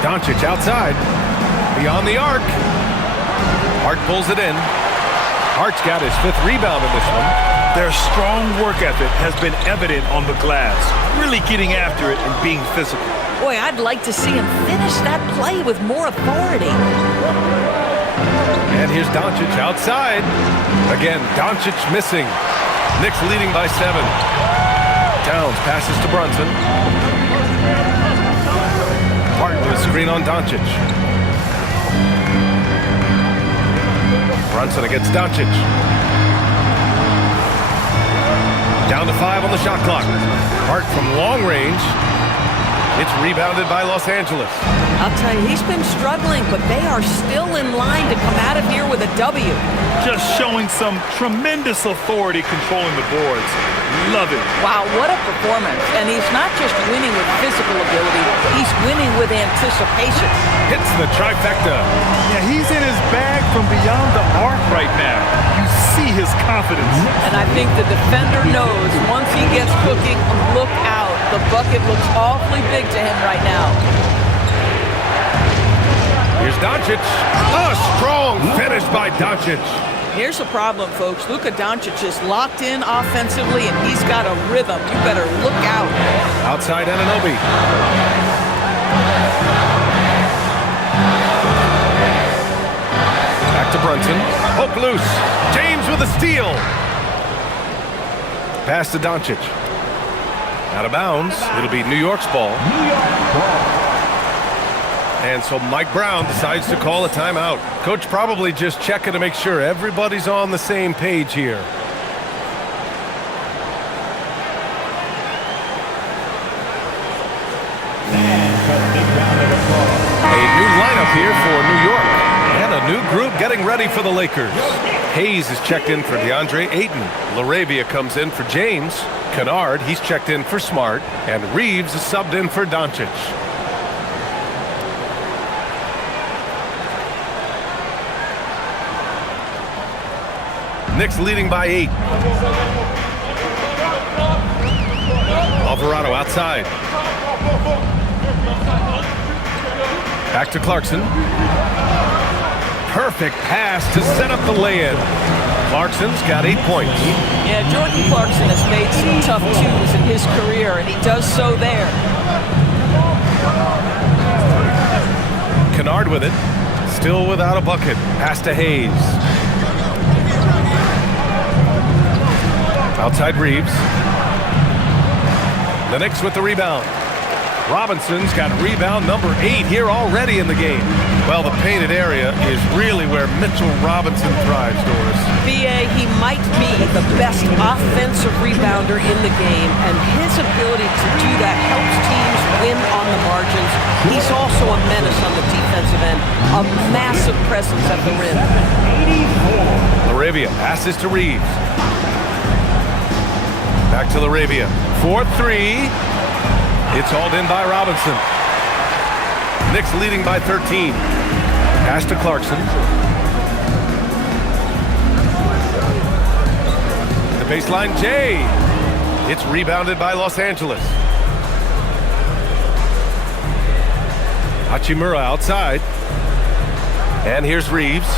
Doncic outside. Beyond the arc. Hart pulls it in. Hart's got his 5th rebound in this one. Their strong work ethic has been evident on the glass, really getting after it and being physical. Boy, I'd like to see him finish that play with more authority. And here's Doncic outside. Again, Doncic missing. Knicks leading by 7. Towns passes to Brunson. Hart with a screen on Doncic. Brunson against Doncic. Down to 5 on the shot clock. Hart from long range. It's rebounded by Los Angeles. I'll tell you, he's been struggling, but they are still in line to come out of here with a W. Just showing some tremendous authority controlling the boards. Love it. Wow, what a performance. And he's not just winning with physical ability, he's winning with anticipation. Hits the trifecta. Yeah, he's in his bag from beyond the arc right now. You see his confidence. And I think the defender knows once he gets cooking, look out. The bucket looks awfully big to him right now. Here's Doncic. A strong finish by Doncic. Here's the problem, folks. Luka Doncic is locked in offensively, and he's got a rhythm. You better look out. Outside Anunoby. Back to Brunson. Hook loose. James with a steal. Pass to Doncic. Out of bounds. It'll be New York's ball. And so Mike Brown decides to call a timeout. Coach probably just checking to make sure everybody's on the same page here. A new lineup here for New York. And a new group getting ready for the Lakers. Hayes is checked in for DeAndre Ayton. LaRavia comes in for James. Kennard, he's checked in for Smart. And Reeves is subbed in for Doncic. Knicks leading by 8. Alvarado outside. Back to Clarkson. Perfect pass to set up the lay-in. Clarkson's got 8 points. Yeah, Jordan Clarkson has made some tough twos in his career, and he does so there. Kennard with it. Still without a bucket. Pass to Hayes. Outside Reeves. The Knicks with the rebound. Robinson's got rebound number 8 here already in the game. Well, the painted area is really where Mitchell Robinson thrives, Doris. BA, he might be the best offensive rebounder in the game, and his ability to do that helps teams win on the margins. He's also a menace on the defensive end, a massive presence at the rim. LaRavia passes to Reeves. Back to LaRavia. 4-3. It's hauled in by Robinson. Knicks leading by 13. Pass to Clarkson. The baseline, Jay. It's rebounded by Los Angeles. Hachimura outside. And here's Reeves.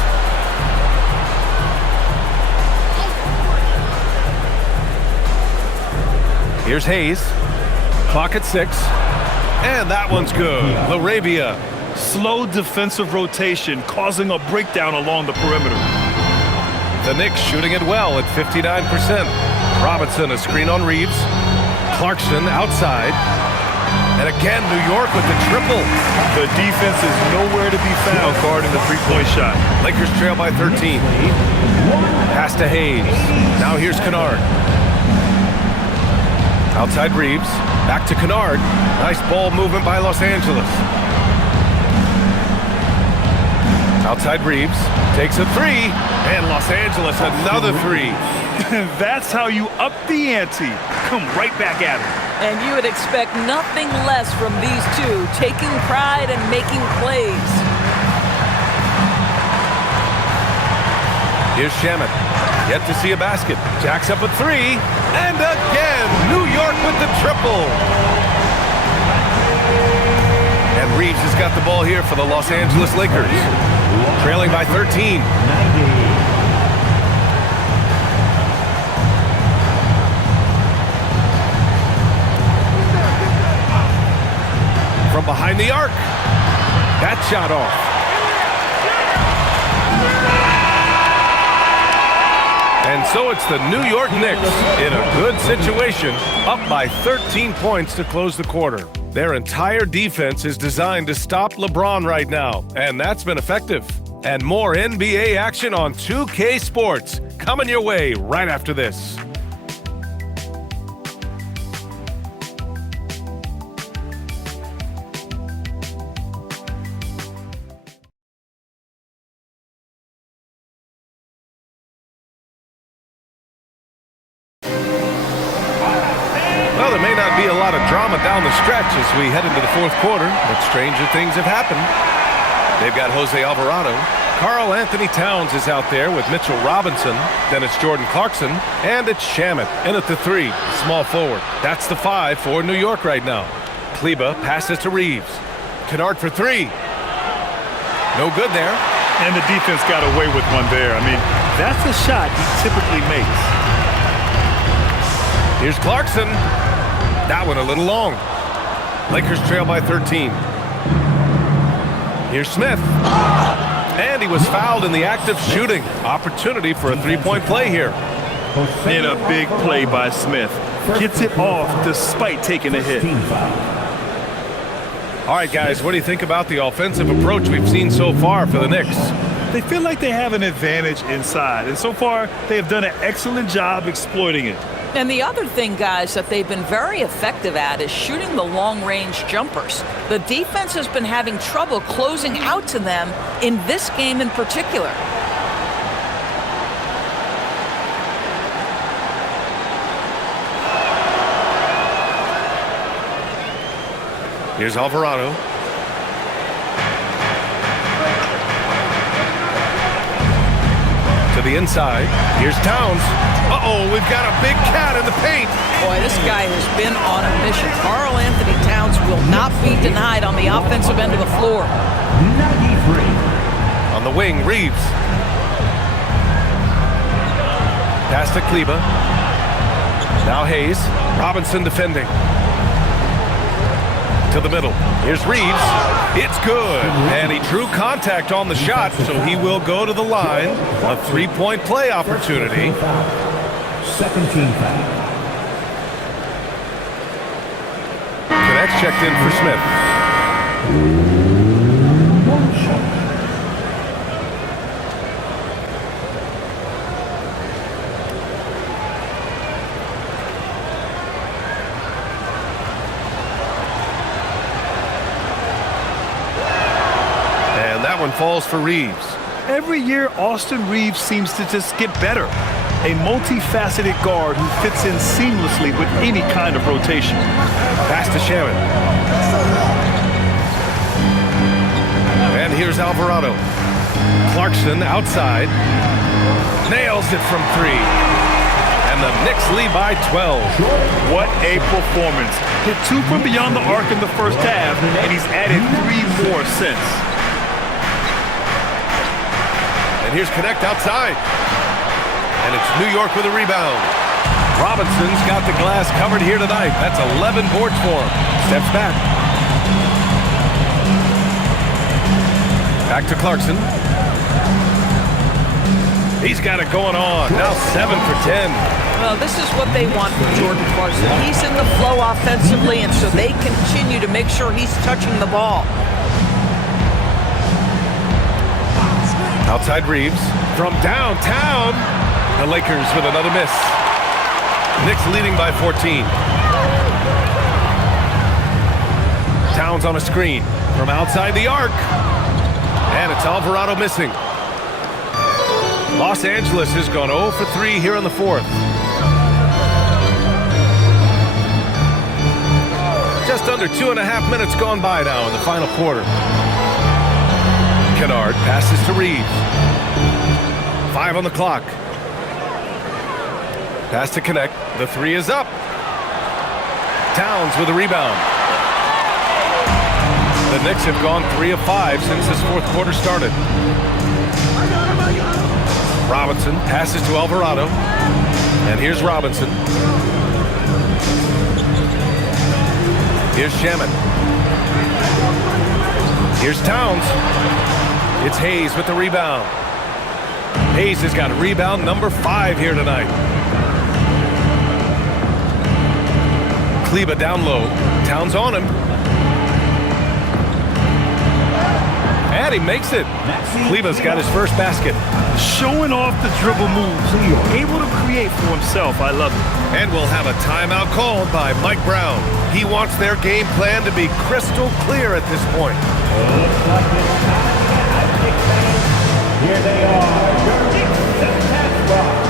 Here's Hayes. Clock at 6. And that one's good. LaRavia. Slow defensive rotation causing a breakdown along the perimeter. The Knicks shooting it well at 59%. Robinson, a screen on Reeves. Clarkson outside. And again, New York with the triple. The defense is nowhere to be found guarding the three-point shot. Lakers trail by 13. Pass to Hayes. Now here's Kennard. Outside Reeves. Back to Kennard. Nice ball movement by Los Angeles. Outside Reeves. Takes a 3. And Los Angeles another 3. That's how you up the ante. Come right back at it. And you would expect nothing less from these two, taking pride and making plays. Here's Shamet. Yet to see a basket. Jacks up a 3. And again, New York with the triple. And Reeves has got the ball here for the Los Angeles Lakers. Trailing by 13. From behind the arc. That shot off. And so it's the New York Knicks in a good situation, up by 13 points to close the quarter. Their entire defense is designed to stop LeBron right now, and that's been effective. And more NBA action on 2K Sports coming your way right after this. Well, there may not be a lot of drama down the stretch as we head into the fourth quarter, but stranger things have happened. They've got Jose Alvarado. Karl Anthony Towns is out there with Mitchell Robinson. Then it's Jordan Clarkson. And it's Shamet in at the 3, small forward. That's the 5 for New York right now. Kleba passes to Reeves. Kennard for 3. No good there. And the defense got away with one there. I mean, that's a shot he typically makes. Here's Clarkson. That one a little long. Lakers trail by 13. Here's Smith. And he was fouled in the act of shooting. Opportunity for a three-point play here. And a big play by Smith. Gets it off despite taking a hit. All right, guys, what do you think about the offensive approach we've seen so far for the Knicks? They feel like they have an advantage inside, and so far they have done an excellent job exploiting it. And the other thing, guys, that they've been very effective at is shooting the long-range jumpers. The defense has been having trouble closing out to them in this game in particular. Here's Alvarado. To the inside. Here's Towns. Uh-oh, we've got a big cat in the paint. Boy, this guy has been on a mission. Karl Anthony Towns will not be denied on the offensive end of the floor. 93. On the wing, Reeves. Pass to Kleba. Now Hayes. Robinson defending. To the middle. Here's Reeves. It's good. And he drew contact on the shot, so he will go to the line. A three-point play opportunity. Second team foul. Connects checked in for Smith. And that one falls for Reeves. Every year, Austin Reeves seems to just get better. A multifaceted guard who fits in seamlessly with any kind of rotation. Pass to Shannon. And here's Alvarado. Clarkson outside. Nails it from three. And the Knicks lead by 12. What a performance. Hit 2 from beyond the arc in the first half, and he's added 3 more since. And here's Connect outside. And it's New York with a rebound. Robinson's got the glass covered here tonight. That's 11 boards for him. Steps back. Back to Clarkson. He's got it going on. Now 7 for 10. Well, this is what they want from Jordan Clarkson. He's in the flow offensively, and so they continue to make sure he's touching the ball. Outside Reeves. From downtown. The Lakers with another miss. Knicks leading by 14. Towns on a screen from outside the arc. And it's Alvarado missing. Los Angeles has gone 0 for 3 here in the fourth. Just under 2.5 minutes gone by now in the final quarter. Kennard passes to Reeves. 5 on the clock. Pass to Connect. The 3 is up. Towns with a rebound. The Knicks have gone 3 of 5 since this fourth quarter started. Robinson passes to Alvarado. And here's Robinson. Here's Shaman. Here's Towns. It's Hayes with the rebound. Hayes has got rebound number 5 here tonight. Kleba down low. Towns on him. And he makes it. Kleba's got his first basket. Showing off the dribble moves. Able to create for himself. I love it. And we'll have a timeout called by Mike Brown. He wants their game plan to be crystal clear at this point. Here they are, your Knicks success rock.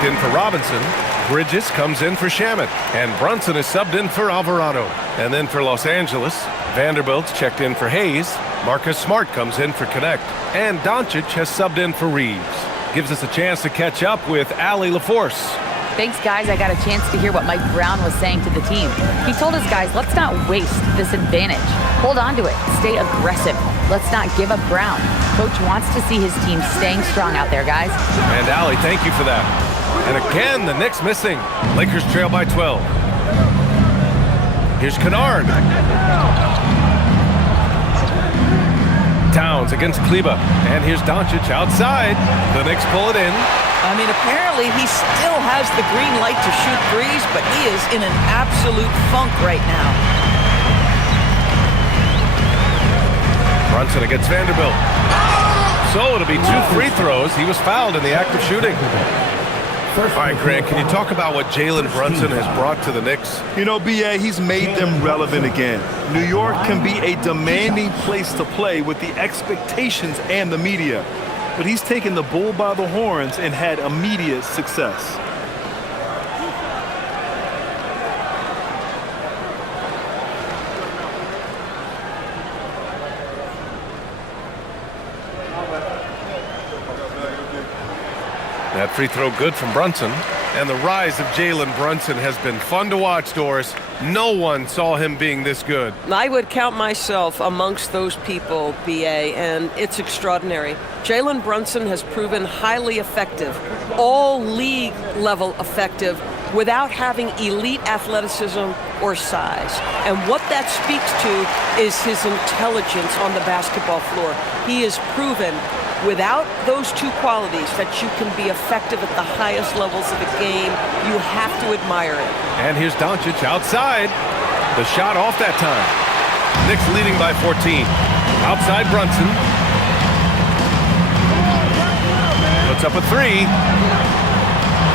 checked in for Robinson. Bridges comes in for Shamet. And Brunson is subbed in for Alvarado. And then for Los Angeles, Vanderbilt's checked in for Hayes. Marcus Smart comes in for Connect. And Doncic has subbed in for Reeves. Gives us a chance to catch up with Allie LaForce. Thanks, guys. I got a chance to hear what Mike Brown was saying to the team. He told his guys, let's not waste this advantage. Hold on to it. Stay aggressive. Let's not give up ground. Coach wants to see his team staying strong out there, guys. And Allie, thank you for that. And again, the Knicks missing. Lakers trail by 12. Here's Kennard. Towns against Kleba. And here's Doncic outside. The Knicks pull it in. I mean, apparently he still has the green light to shoot threes, but he is in an absolute funk right now. Brunson against Vanderbilt. So it'll be 2 free throws. He was fouled in the act of shooting. All right, Grant, can you talk about what Jalen Brunson has brought to the Knicks? You know, B.A., he's made them relevant again. New York can be a demanding place to play with the expectations and the media. But he's taken the bull by the horns and had immediate success. That free throw good from Brunson. And the rise of Jalen Brunson has been fun to watch, Doris. No one saw him being this good. I would count myself amongst those people, B.A., and it's extraordinary. Jalen Brunson has proven highly effective, all league level effective, without having elite athleticism or size. And what that speaks to is his intelligence on the basketball floor. He has proven without those 2 qualities that you can be effective at the highest levels of the game. You have to admire it. And here's Doncic outside. The shot off that time. Knicks leading by 14. Outside Brunson. Puts up a 3.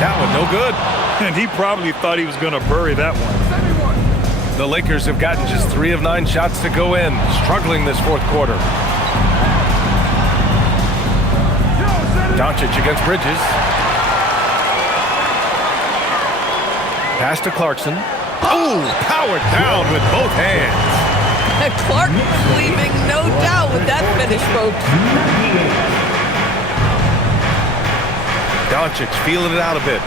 That one no good. And he probably thought he was going to bury that one. The Lakers have gotten just 3 of 9 shots to go in, struggling this 4th quarter. Doncic against Bridges. Pass to Clarkson. Oh, powered down with both hands. And Clark leaving no doubt with that finish, folks. Doncic feeling it out a bit.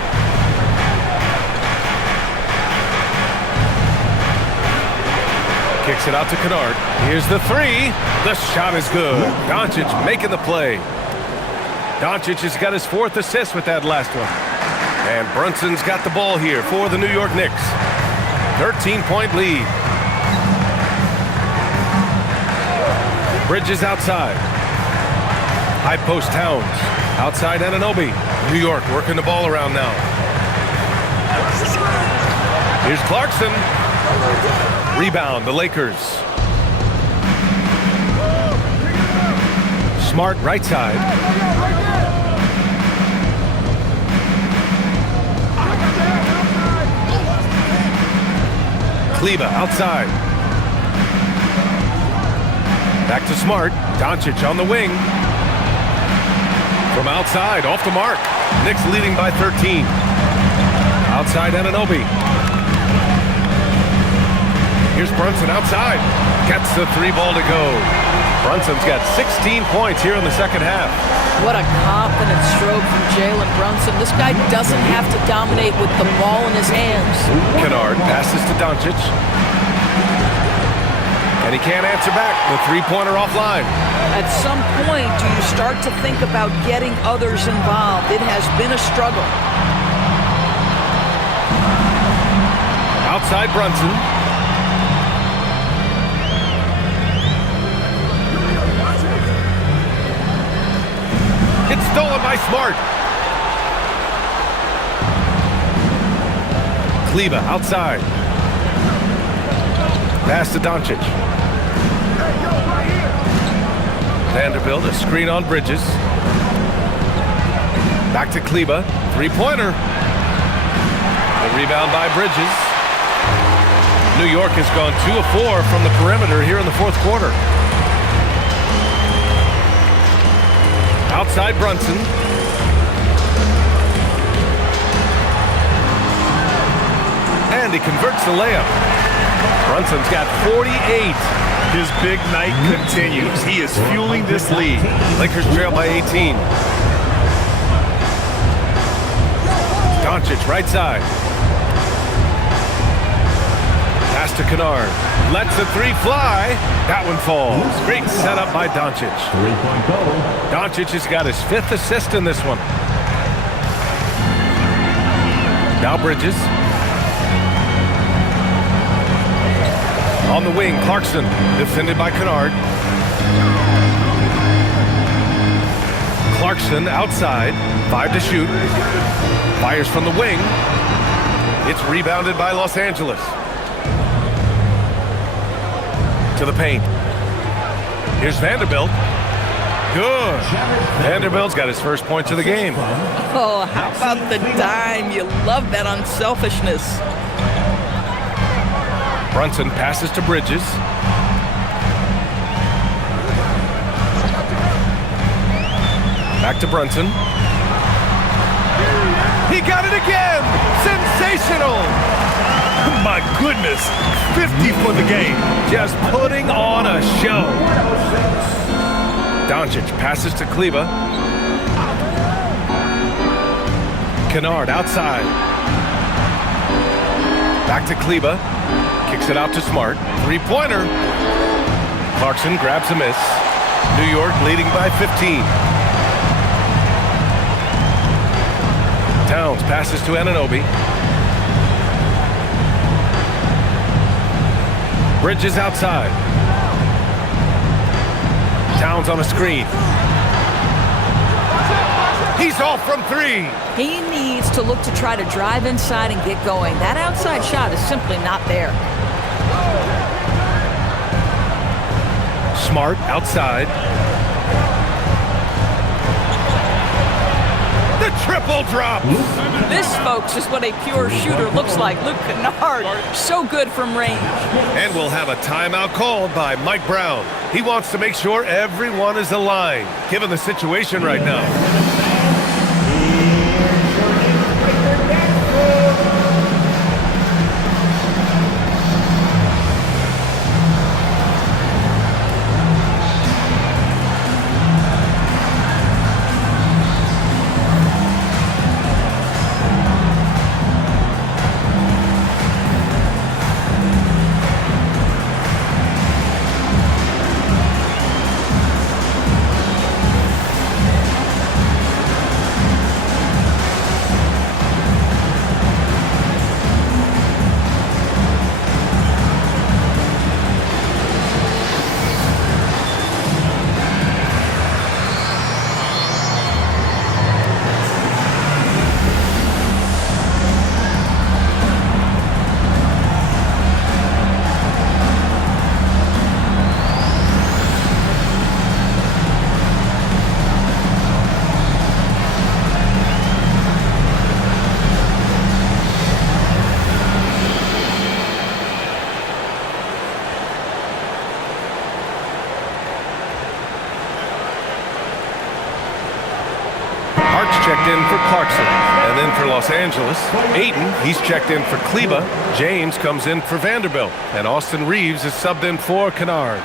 Kicks it out to Kennard. Here's the 3. The shot is good. Doncic making the play. Doncic has got his 4th assist with that last one. And Brunson's got the ball here for the New York Knicks. 13-point lead. Bridges outside. High post Towns. Outside Anunoby. New York working the ball around now. Here's Clarkson. Rebound, the Lakers. Smart right side. Kleba outside. Back to Smart. Doncic on the wing. From outside, off the mark. Knicks leading by 13. Outside Anunoby. Here's Brunson outside. Gets the 3 ball to go. Brunson's got 16 points here in the 2nd half. What a confident stroke from Jalen Brunson. This guy doesn't have to dominate with the ball in his hands. Kennard passes to Doncic. And he can't answer back. The 3-pointer offline. At some point, do you start to think about getting others involved? It has been a struggle. Outside Brunson. It's stolen by Smart. Kleba outside. Pass to Doncic. Vanderbilt, a screen on Bridges. Back to Kleba. 3-pointer. The rebound by Bridges. New York has gone 2 of 4 from the perimeter here in the 4th quarter. Outside Brunson. And he converts the layup. Brunson's got 48. His big night continues. He is fueling this lead. Lakers trail by 18. Doncic, right side. Pass to Kennard. Lets the three fly. That one falls. Great setup by Doncic. Three-point goal. Doncic has got his 5th assist in this one. Now Bridges. On the wing, Clarkson, defended by Kennard. Clarkson outside, 5 to shoot. Fires from the wing. It's rebounded by Los Angeles. To the paint. Here's Vanderbilt. Good. Vanderbilt's got his first points of the game. Oh, how about the dime? You love that unselfishness. Brunson passes to Bridges. Back to Brunson. He got it again! Sensational! My goodness, 50 for the game. Just putting on a show. Doncic passes to Kleba. Kennard outside. Back to Kleba. Kicks it out to Smart. Three-pointer. Clarkson grabs a miss. New York leading by 15. Towns passes to Anunoby. Bridges outside. Towns on a screen. He's off from 3. He needs to look to try to drive inside and get going. That outside shot is simply not there. Smart outside. The triple drop. This, folks, is what a pure shooter looks like. Luke Kennard, so good from range. And we'll have a timeout called by Mike Brown. He wants to make sure everyone is aligned, given the situation right now. Checked in for Clarkson. And then for Los Angeles, Ayton, he's checked in for Kleba. James comes in for Vanderbilt. And Austin Reeves is subbed in for Kennard.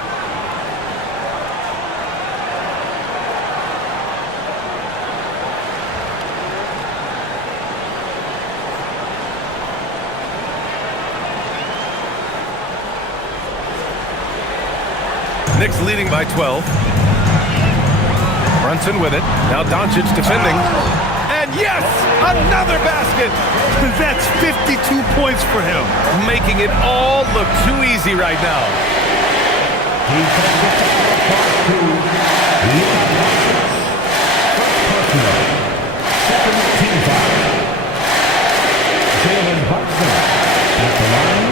Knicks leading by 12. Brunson with it. Now Doncic defending. And yes, another basket. That's 52 points for him. Making it all look too easy right now. Jalen Brunson at the line.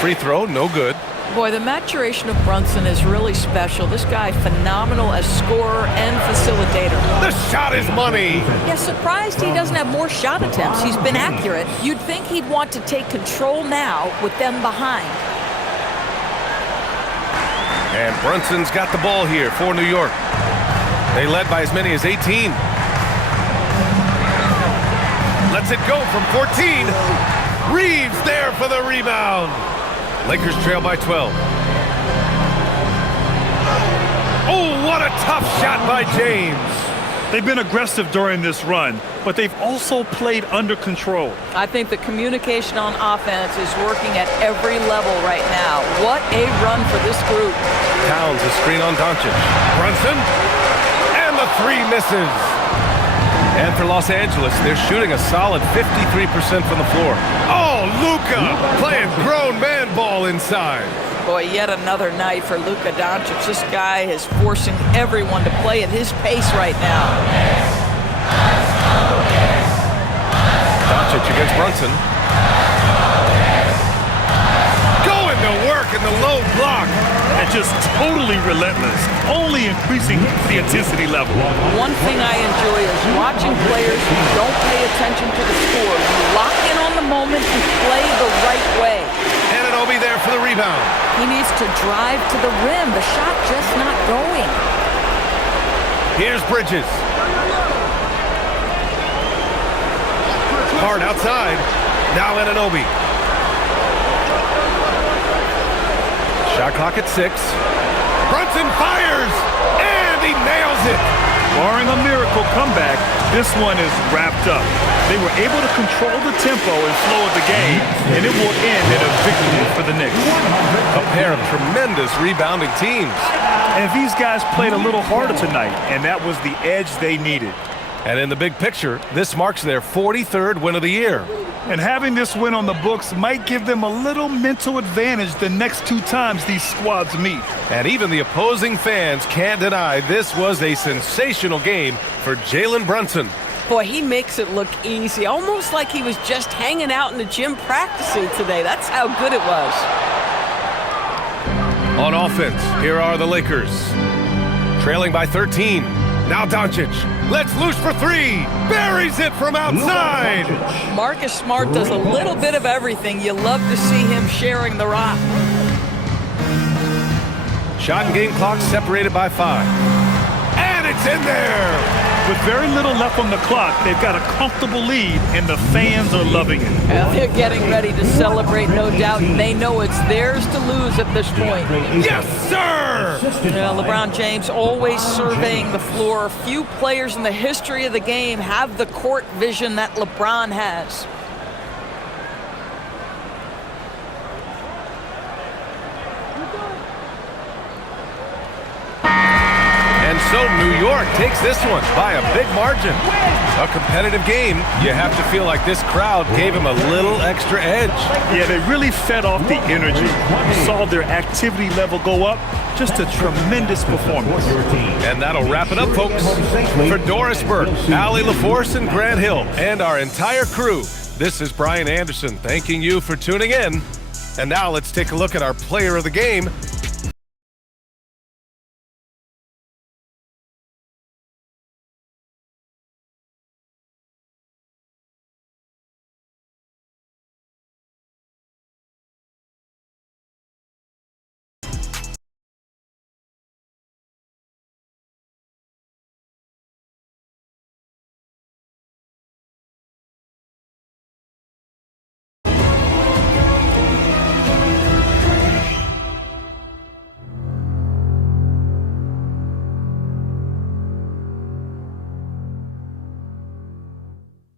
Free throw, no good. Boy, the maturation of Brunson is really special. This guy, phenomenal as scorer and facilitator. The shot is money. Yeah, surprised he doesn't have more shot attempts. He's been accurate. You'd think he'd want to take control now with them behind. And Brunson's got the ball here for New York. They led by as many as 18. Lets it go from 14. Reeves there for the rebound. Lakers trail by 12. Oh, what a tough shot by James. They've been aggressive during this run, but they've also played under control. I think the communication on offense is working at every level right now. What a run for this group. Towns a screen on Doncic. Brunson, and the three misses. And for Los Angeles, they're shooting a solid 53% from the floor. Oh, Luka playing grown man ball inside. Boy, yet another night for Luka Doncic. This guy is forcing everyone to play at his pace right now. Doncic against Brunson. Going to work in the low block. And just totally relentless, only increasing the intensity level. One thing I enjoy is watching players who don't pay attention to the score. You lock in on the moment and play the right way. Anunoby there for the rebound. He needs to drive to the rim. The shot just not going. Here's Bridges. Hard outside. Now Anunoby. Shot clock at 6. Brunson fires, and he nails it. Barring a miracle comeback, this one is wrapped up. They were able to control the tempo and flow of the game, and it will end in a victory for the Knicks. A pair of tremendous rebounding teams. And these guys played a little harder tonight, and that was the edge they needed. And in the big picture, this marks their 43rd win of the year. And having this win on the books might give them a little mental advantage the next 2 times these squads meet. And even the opposing fans can't deny this was a sensational game for Jalen Brunson. Boy, he makes it look easy, almost like he was just hanging out in the gym practicing today. That's how good it was. On offense, here are the Lakers. Trailing by 13. Now Doncic. Let's loose for 3. Buries it from outside. Marcus Smart does a little bit of everything. You love to see him sharing the rock. Shot and game clock separated by 5. And it's in there. With very little left on the clock, they've got a comfortable lead, and the fans are loving it. They're getting ready to celebrate, no doubt. They know it's theirs to lose at this point. Yes, sir! LeBron James always surveying the floor. Few players in the history of the game have the court vision that LeBron has. And so New York takes this one by a big margin. A competitive game, you have to feel like this crowd gave him a little extra edge. Yeah, they really fed off the energy. You saw their activity level go up. Just a tremendous performance. And that'll wrap it up, folks. For Doris Burke, Allie LaForce, and Grant Hill, and our entire crew, this is Brian Anderson thanking you for tuning in. And now let's take a look at our player of the game,